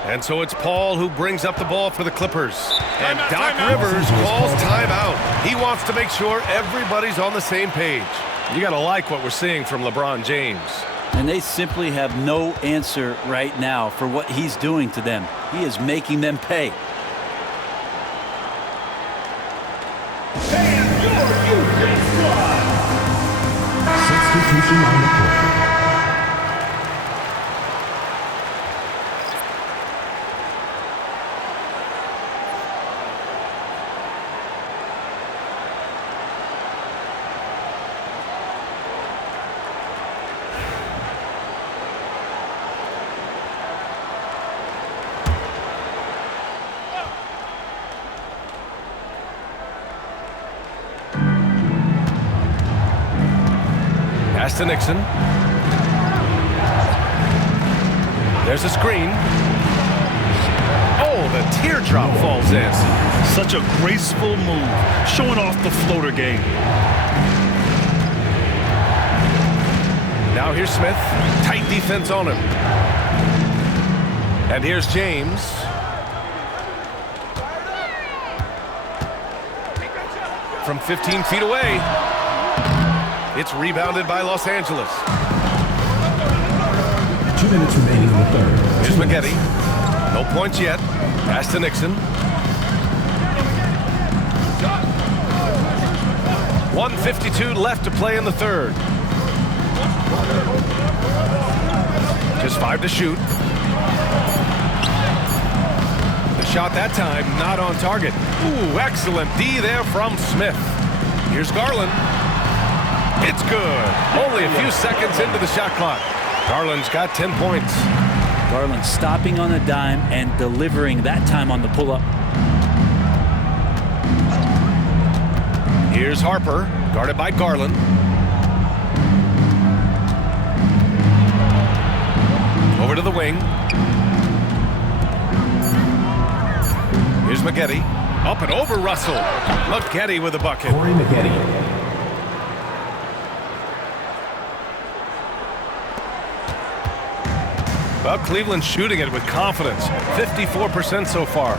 And so it's Paul who brings up the ball for the Clippers. And Doc Rivers calls timeout. He wants to make sure everybody's on the same page. You got to like what we're seeing from LeBron James. And they simply have no answer right now for what he's doing to them. He is making them pay. And your UK squad. Substitution on the court. Pass to Nixon. There's a screen. Oh, the teardrop falls in. Such a graceful move, showing off the floater game. Now here's Smith. Tight defense on him. And here's James. From 15 feet away. It's rebounded by Los Angeles. 2 minutes remaining in the third. Here's Maggette. No points yet. Pass to Nixon. 1:52 left to play in the third. Just 5 to shoot. The shot that time not on target. Ooh, excellent D there from Smith. Here's Garland. It's good. Only a few seconds into the shot clock. Garland's got 10 points. Garland stopping on a dime and delivering that time on the pull-up. Here's Harper, guarded by Garland. Over to the wing. Here's Maggette. Up and over Russell. Maggette with a bucket. Corey Maggette. Well, Cleveland's shooting it with confidence. 54% so far.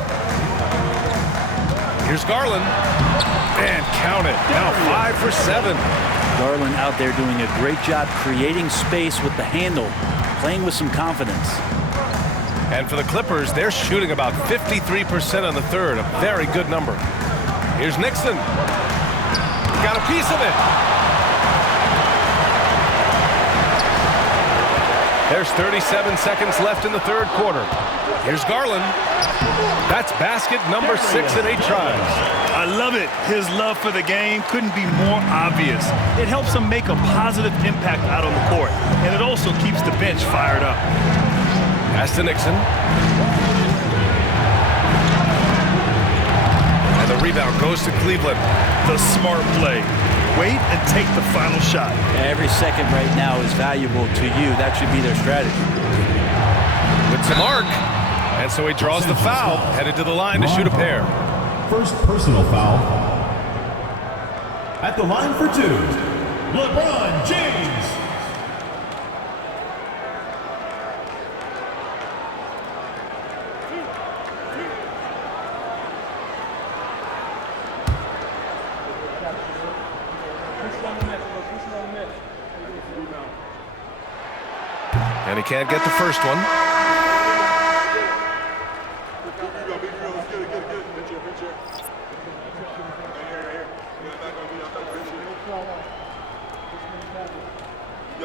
Here's Garland. And count it. Now 5 for 7. Garland out there doing a great job creating space with the handle, playing with some confidence. And for the Clippers, they're shooting about 53% in the third. A very good number. Here's Nixon. Got a piece of it. There's 37 seconds left in the third quarter. Here's Garland. That's basket number 6 in 8 tries. I love it. His love for the game couldn't be more obvious. It helps him make a positive impact out on the court, and it also keeps the bench fired up. Pass to Nixon. And the rebound goes to Cleveland. The smart play. Wait and take the final shot. Every second right now is valuable to you. That should be their strategy. With some arc. And so he draws the foul, headed to the line to shoot a pair. First personal foul. At the line for 2, LeBron James. And he can't get the first one.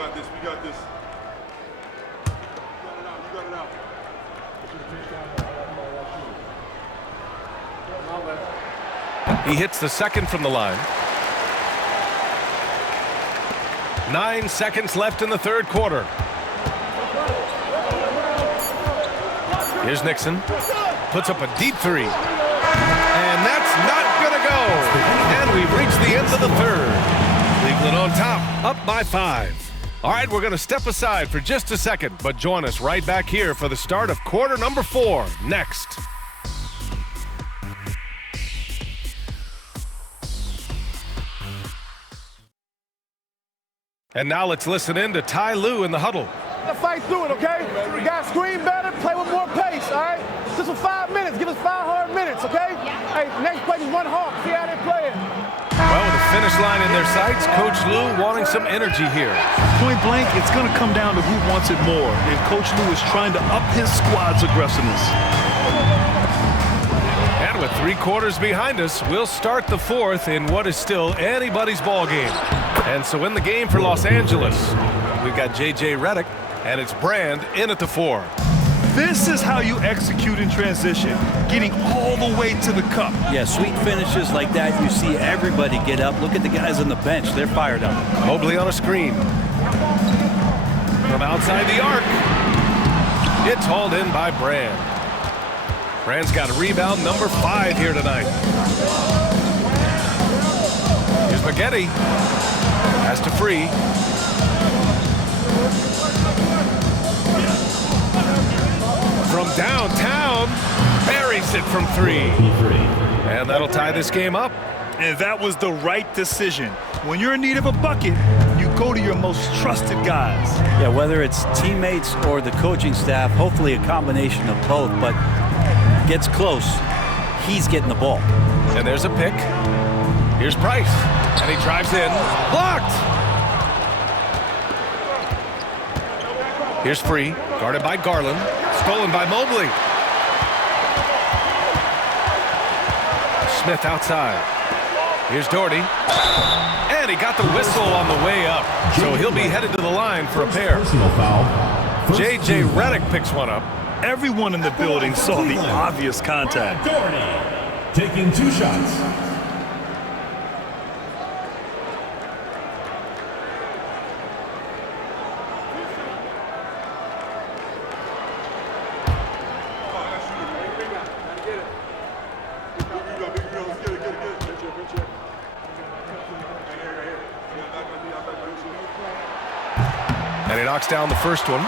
We got this. You got it out. He hits the second from the line. 9 seconds left in the third quarter. Here's Nixon. Puts up a deep three. And that's not going to go. And we've reached the end of the third. Cleveland on top, up by 5. All right, we're going to step aside for just a second, but join us right back here for the start of quarter number 4 next. And now let's listen in to Ty Lue in the huddle. Fight through it, okay? You got to screen better, play with more pace, all right? Just for 5 minutes. Give us 5 hard minutes, okay? Hey, next play is 1 hawk. See how they're playing. Well, with the finish line in their sights, Coach Lue wanting some energy here. Point blank, it's going to come down to who wants it more, and Coach Lue is trying to up his squad's aggressiveness. And with 3 quarters behind us, we'll start the 4th in what is still anybody's ball game. And so in the game for Los Angeles, we've got J.J. Redick, and it's Brand in at the 4. This is how you execute in transition, getting all the way to the cup. Yeah, sweet finishes like that, you see everybody get up. Look at the guys on the bench. They're fired up. Mobley on a screen. From outside the arc. It's hauled in by Brand. Brand's got a rebound number 5 here tonight. Here's Spaghetti. Has to free. From downtown, buries it from 3. And that'll tie this game up. And that was the right decision. When you're in need of a bucket, you go to your most trusted guys. Yeah, whether it's teammates or the coaching staff, hopefully a combination of both, but gets close, he's getting the ball. And there's a pick. Here's Price. And he drives in. Blocked! Here's Free, guarded by Garland. Stolen by Mobley. Smith outside. Here's Doherty. And he got the whistle on the way up. So he'll be headed to the line for a pair. J.J. Redick picks one up. Everyone in the building saw the obvious contact. Doherty taking 2 shots. And he knocks down the first one.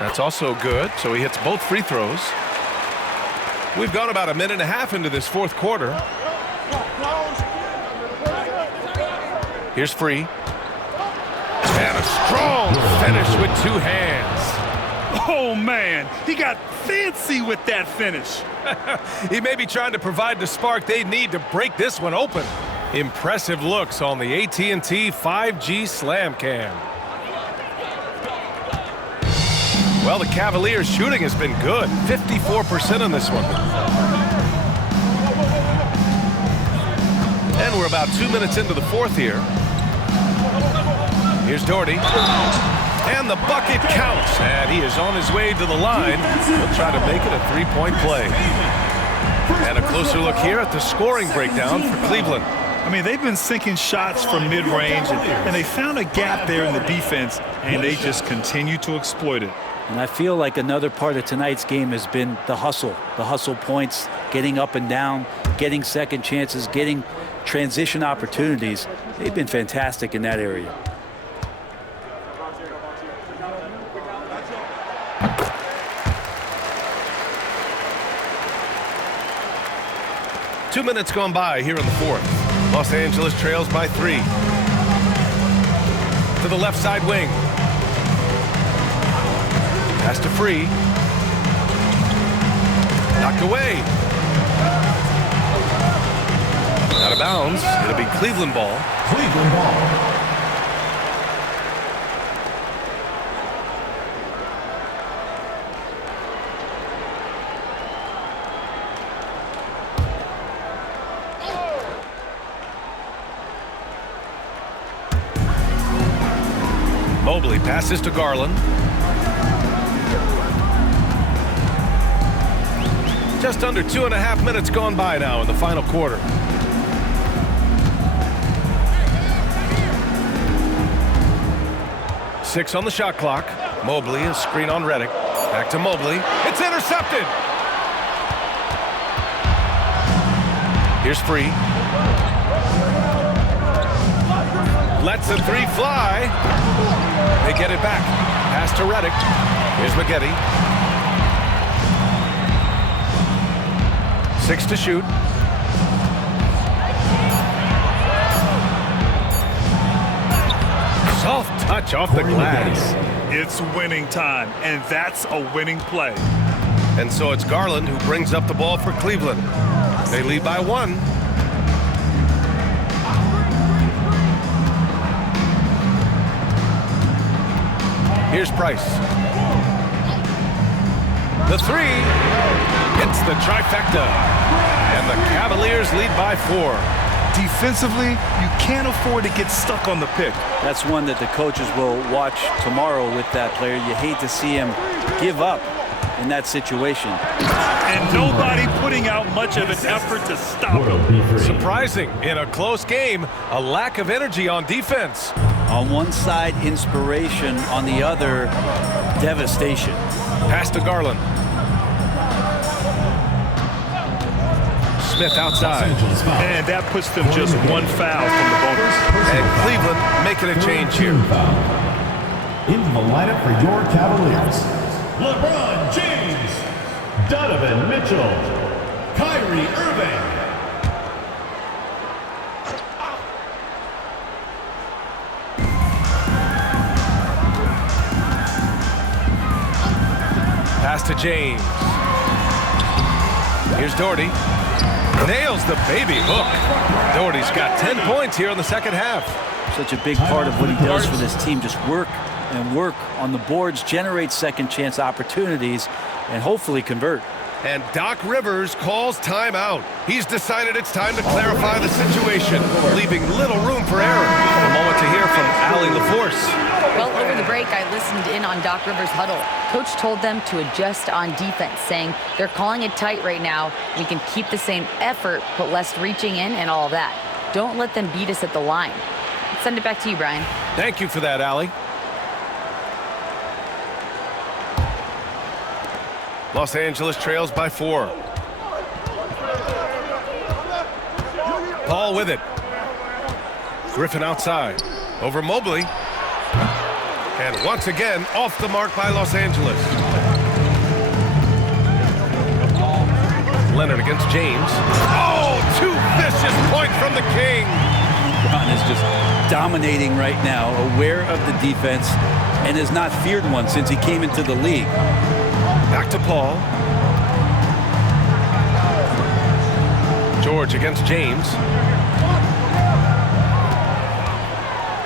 That's also good, so he hits both free throws. We've gone about a minute and a half into this 4th quarter. Here's Free. And a strong finish with 2 hands. Oh, man, he got fancy with that finish. He may be trying to provide the spark they need to break this one open. Impressive looks on the AT&T 5G Slam Cam. Well, the Cavaliers' shooting has been good. 54% on this one. And we're about 2 minutes into the fourth here. Here's Doherty. And the bucket counts. And he is on his way to the line. He'll try to make it a three-point play. And a closer look here at the scoring breakdown for Cleveland. I mean, they've been sinking shots from mid-range, and they found a gap there in the defense, and they just continue to exploit it. And I feel like another part of tonight's game has been the hustle points, getting up and down, getting second chances, getting transition opportunities. They've been fantastic in that area. Two minutes gone by here in the fourth. Los Angeles trails by 3. To the left side wing. Pass to Free. Knocked away. Out of bounds. It'll be Cleveland ball. Cleveland ball. Mobley passes to Garland. Just under 2.5 minutes gone by now in the final quarter. Six on the shot clock. Mobley, a screen on Redick. Back to Mobley. It's intercepted. Here's Free. Lets the three fly. They get it back. Pass to Redick. Here's McGetty. 6 to shoot. Soft touch off the glass. It's winning time, and that's a winning play. And so it's Garland who brings up the ball for Cleveland. They lead by 1. Here's Price. The 3 hits the trifecta. And the Cavaliers lead by 4. Defensively, you can't afford to get stuck on the pick. That's one that the coaches will watch tomorrow with that player. You hate to see him give up in that situation. And nobody putting out much of an effort to stop him. Surprising, in a close game, a lack of energy on defense. On one side, inspiration. On the other, devastation. Pass to Garland. Smith outside. And that puts them just one foul from the bonus. And Cleveland making a change here. Into the lineup for your Cavaliers: LeBron James, Donovan Mitchell, Kyrie Irving. Pass to James. Here's Doherty. Nails the baby hook. Doherty's got 10 points here in the second half. Such a big part of what he does for this team. Just work and work on the boards, generate second chance opportunities, and hopefully convert. And Doc Rivers calls timeout. He's decided it's time to clarify the situation, leaving little room for error. A moment to hear from Allie LaForce. Well, over the break, I listened in on Doc Rivers' huddle. Coach told them to adjust on defense, saying they're calling it tight right now. We can keep the same effort, but less reaching in and all of that. Don't let them beat us at the line. Let's send it back to you, Brian. Thank you for that, Allie. Los Angeles trails by 4. Paul with it. Griffin outside. Over Mobley. And once again, off the mark by Los Angeles. Leonard against James. Oh, 2 vicious points from the King. LeBron is just dominating right now, aware of the defense and has not feared one since he came into the league. Back to Paul. George against James.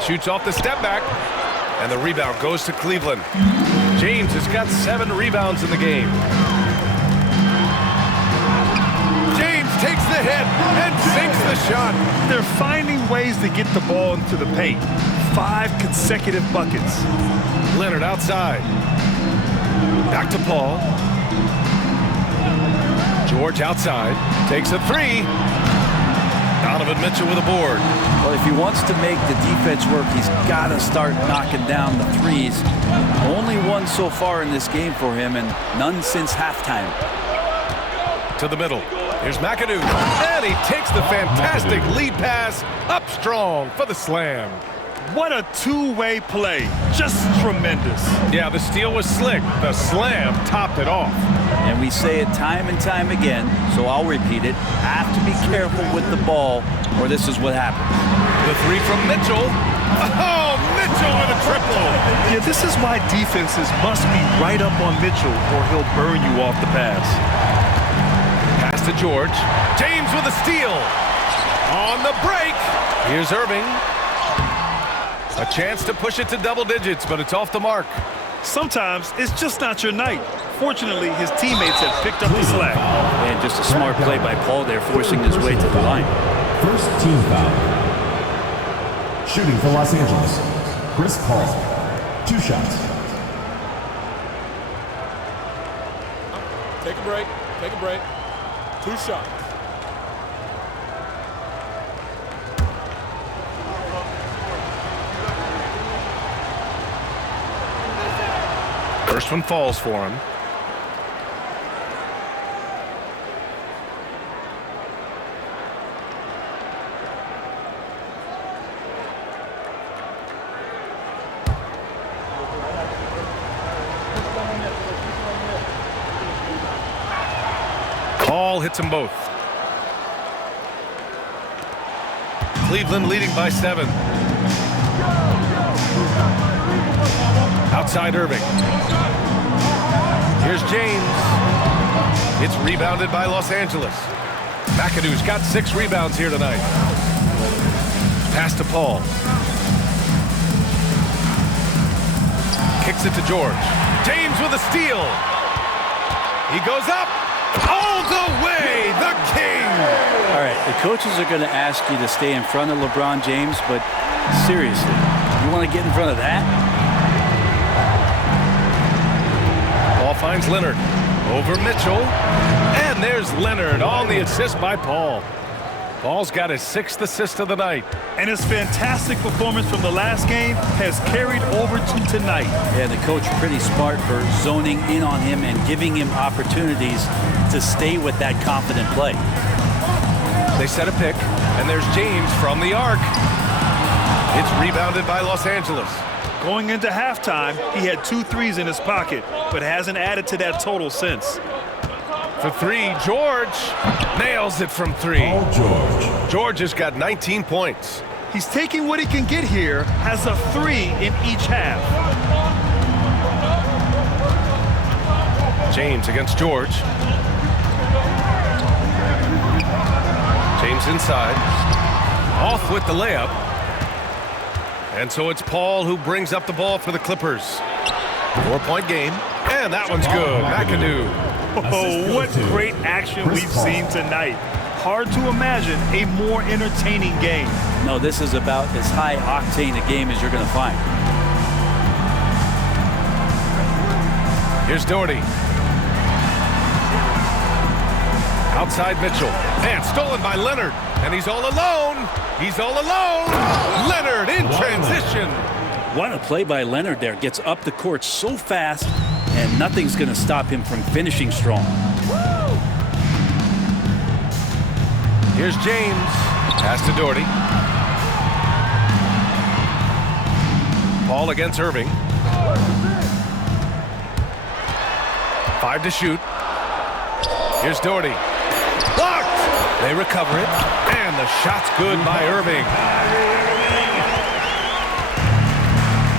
Shoots off the step back, and the rebound goes to Cleveland. James has got 7 rebounds in the game. James takes the hit and sinks the shot. They're finding ways to get the ball into the paint. 5 consecutive buckets. Leonard outside. Back to Paul. George outside. Takes a 3. Donovan Mitchell with a board. Well, if he wants to make the defense work, he's got to start knocking down the threes. Only one so far in this game for him, and none since halftime. To the middle. Here's McAdoo. And he takes the fantastic lead pass up strong for the slam. What a two-way play. Just tremendous. Yeah, the steal was slick. The slam topped it off. And we say it time and time again, so I'll repeat it. Have to be careful with the ball, or this is what happens. The 3 from Mitchell. Oh, Mitchell with a triple. Yeah, this is why defenses must be right up on Mitchell, or he'll burn you off the pass. Pass to George. James with a steal. On the break. Here's Irving. A chance to push it to double digits, but it's off the mark. Sometimes it's just not your night. Fortunately, his teammates have picked up the slack. And just a smart play by Paul there, forcing his way to the line. First team foul. Shooting for Los Angeles, Chris Paul. 2 shots. Take a break. Take a break. 2 shots. First one falls for him. Paul hits them both. Cleveland leading by 7. Outside Irving. Here's James. It's rebounded by Los Angeles. McAdoo's got 6 rebounds here tonight. Pass to Paul. Kicks it to George. James with a steal. He goes up. All the way, the king. All right, the coaches are going to ask you to stay in front of LeBron James, but seriously, you want to get in front of that? Ball finds Leonard. Over Mitchell. And there's Leonard on the assist by Paul. Paul's got his 6th assist of the night. And his fantastic performance from the last game has carried over to tonight. Yeah, the coach pretty smart for zoning in on him and giving him opportunities to stay with that confident play. They set a pick, and there's James from the arc. It's rebounded by Los Angeles. Going into halftime, he had 2 threes in his pocket, but hasn't added to that total since. For 3, George nails it from 3. George. George has got 19 points. He's taking what he can get here, has a 3 in each half. James against George. James inside. Off with the layup. And so it's Paul who brings up the ball for the Clippers. 4-point game. And that one's good. McAdoo. Oh, what great action we've seen tonight. Hard to imagine a more entertaining game. No, this is about as high octane a game as you're going to find. Here's Doherty. Outside Mitchell. And stolen by Leonard. And he's all alone. He's all alone. Leonard in transition. What a play by Leonard there. Gets up the court so fast, and nothing's going to stop him from finishing strong. Here's James. Pass to Doherty. Paul against Irving. 5 to shoot. Here's Doherty. Blocked! They recover it, and the shot's good by Irving.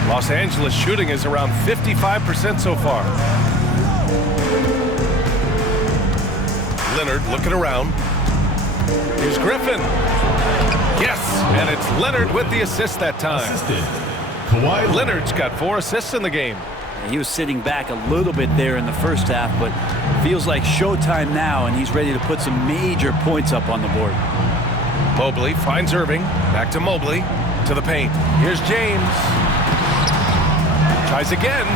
Los Angeles shooting is around 55% so far. Leonard looking around. Here's Griffin. Yes, and it's Leonard with the assist that time. Leonard's got 4 assists in the game. He was sitting back a little bit there in the first half, but feels like showtime now, and he's ready to put some major points up on the board. Mobley finds Irving. Back to Mobley. To the paint. Here's James. Tries again.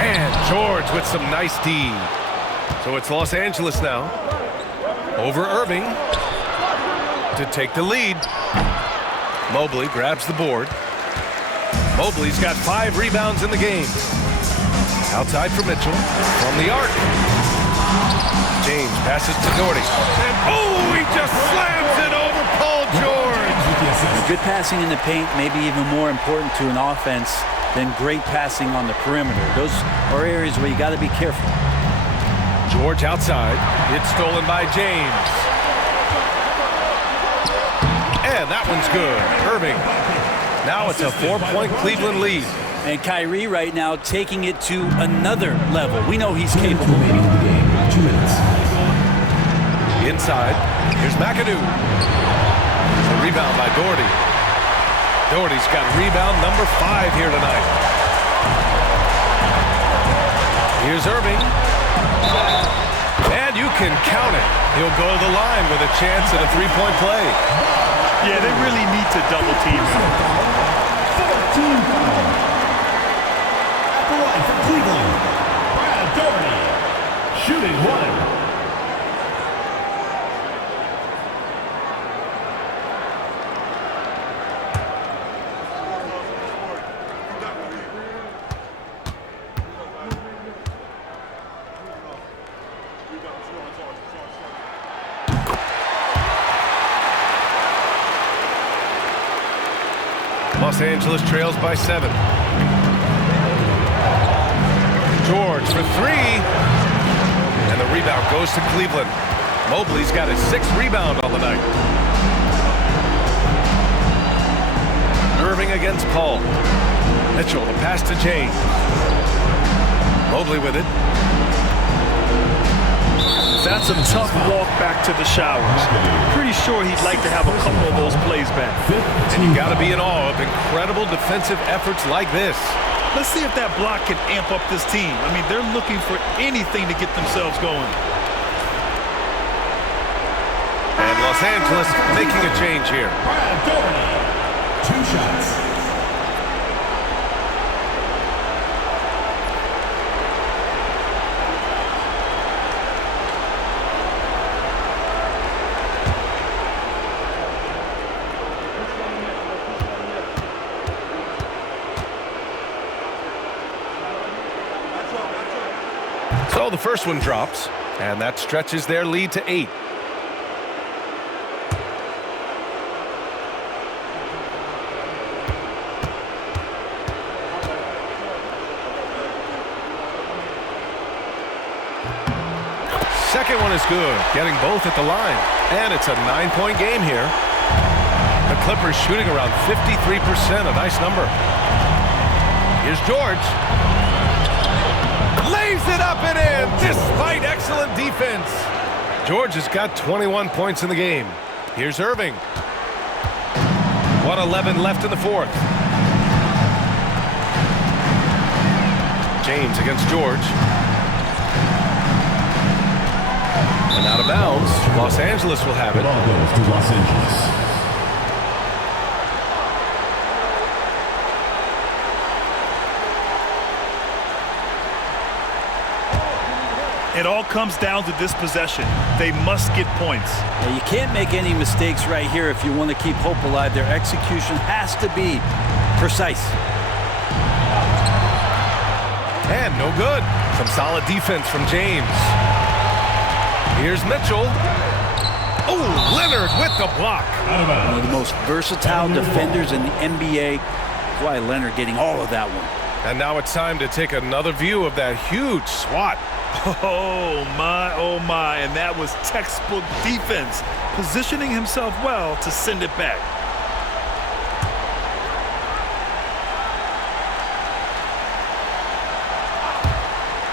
And George with some nice D. So it's Los Angeles now. Over Irving to take the lead. Mobley grabs the board. Mobley's got 5 rebounds in the game. Outside for Mitchell. From the arc. James passes to Doherty. And he just slams it over Paul George. Good passing in the paint may be even more important to an offense than great passing on the perimeter. Those are areas where you got to be careful. George outside. It's stolen by James. And that one's good. Irving. Now it's a 4-point Cleveland lead. And Kyrie right now taking it to another level. We know he's capable. 2 minutes. Inside. Here's McAdoo. A rebound by Doherty. Doherty's got rebound number 5 here tonight. Here's Irving. And you can count it. He'll go to the line with a chance at a 3-point play. Yeah, they really need to double team him. 14 foul. At the line for Cleveland, Brad Doherty, shooting 1. Los Angeles trails by 7. George for 3. And the rebound goes to Cleveland. Mobley's got his 6th rebound on the night. Irving against Paul. Mitchell, the pass to James. Mobley with it. That's a tough walk back to the showers. Pretty sure he'd like to have a couple of those plays back. And you got to be in awe of incredible defensive efforts like this. Let's see if that block can amp up this team. I mean, they're looking for anything to get themselves going. And Los Angeles making a change here. Brad Doherty, 2 shots. So the first one drops, and that stretches their lead to 8. Second one is good, getting both at the line. And it's a 9-point game here. The Clippers shooting around 53%, a nice number. Here's George. Lays it up and in, despite excellent defense. George has got 21 points in the game. Here's Irving. 1:11 left in the 4th. James against George. And out of bounds. Los Angeles will have it. The ball goes to Los Angeles. It all comes down to this possession. They must get points. Now, you can't make any mistakes right here if you want to keep hope alive. Their execution has to be precise. And no good. Some solid defense from James. Here's Mitchell. Oh, Leonard with the block. One of the most versatile defenders in the NBA. Kawhi Leonard getting all of that one. And now it's time to take another view of that huge swat. Oh my, and that was textbook defense, positioning himself well to send it back.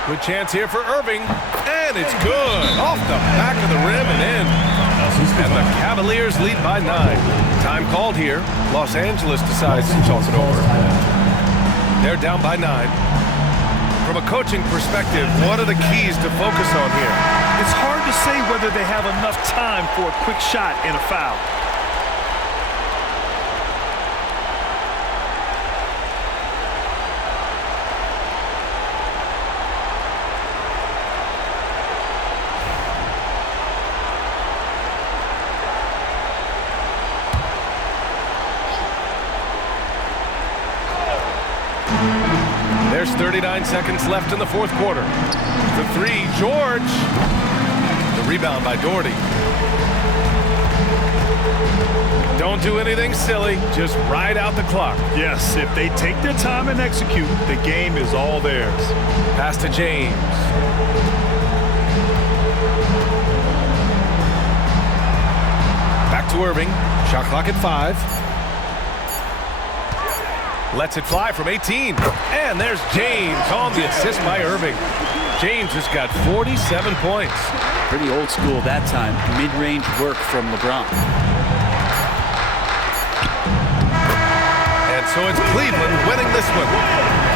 Good chance here for Irving, and it's good. Off the back of the rim and in. And the Cavaliers lead by 9. Time called here. Los Angeles decides to talk it over. They're down by 9. From a coaching perspective, what are the keys to focus on here? It's hard to say whether they have enough time for a quick shot and a foul. There's 39 seconds left in the fourth quarter. The three, George. The rebound by Doherty. Don't do anything silly. Just ride out the clock. Yes, if they take their time and execute, the game is all theirs. Pass to James. Back to Irving. Shot clock at 5. Lets it fly from 18. And there's James on the assist by Irving. James has got 47 points. Pretty old school that time. Mid-range work from LeBron. And so it's Cleveland winning this one.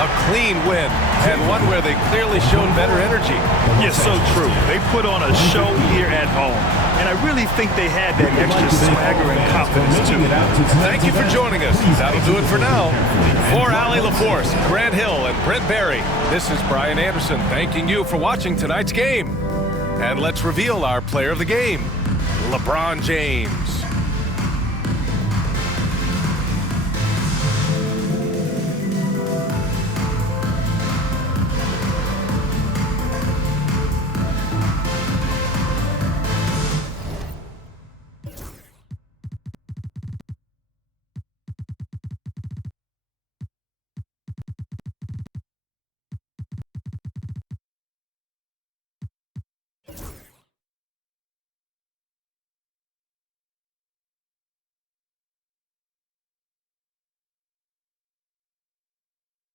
A clean win, and one where they clearly showed better energy. Yes, so true. They put on a show here at home. And I really think they had that extra swagger and confidence, too. Thank you for joining us. That'll do it for now. For Allie LaForce, Grant Hill, and Brent Barry, this is Brian Anderson thanking you for watching tonight's game. And let's reveal our player of the game, LeBron James.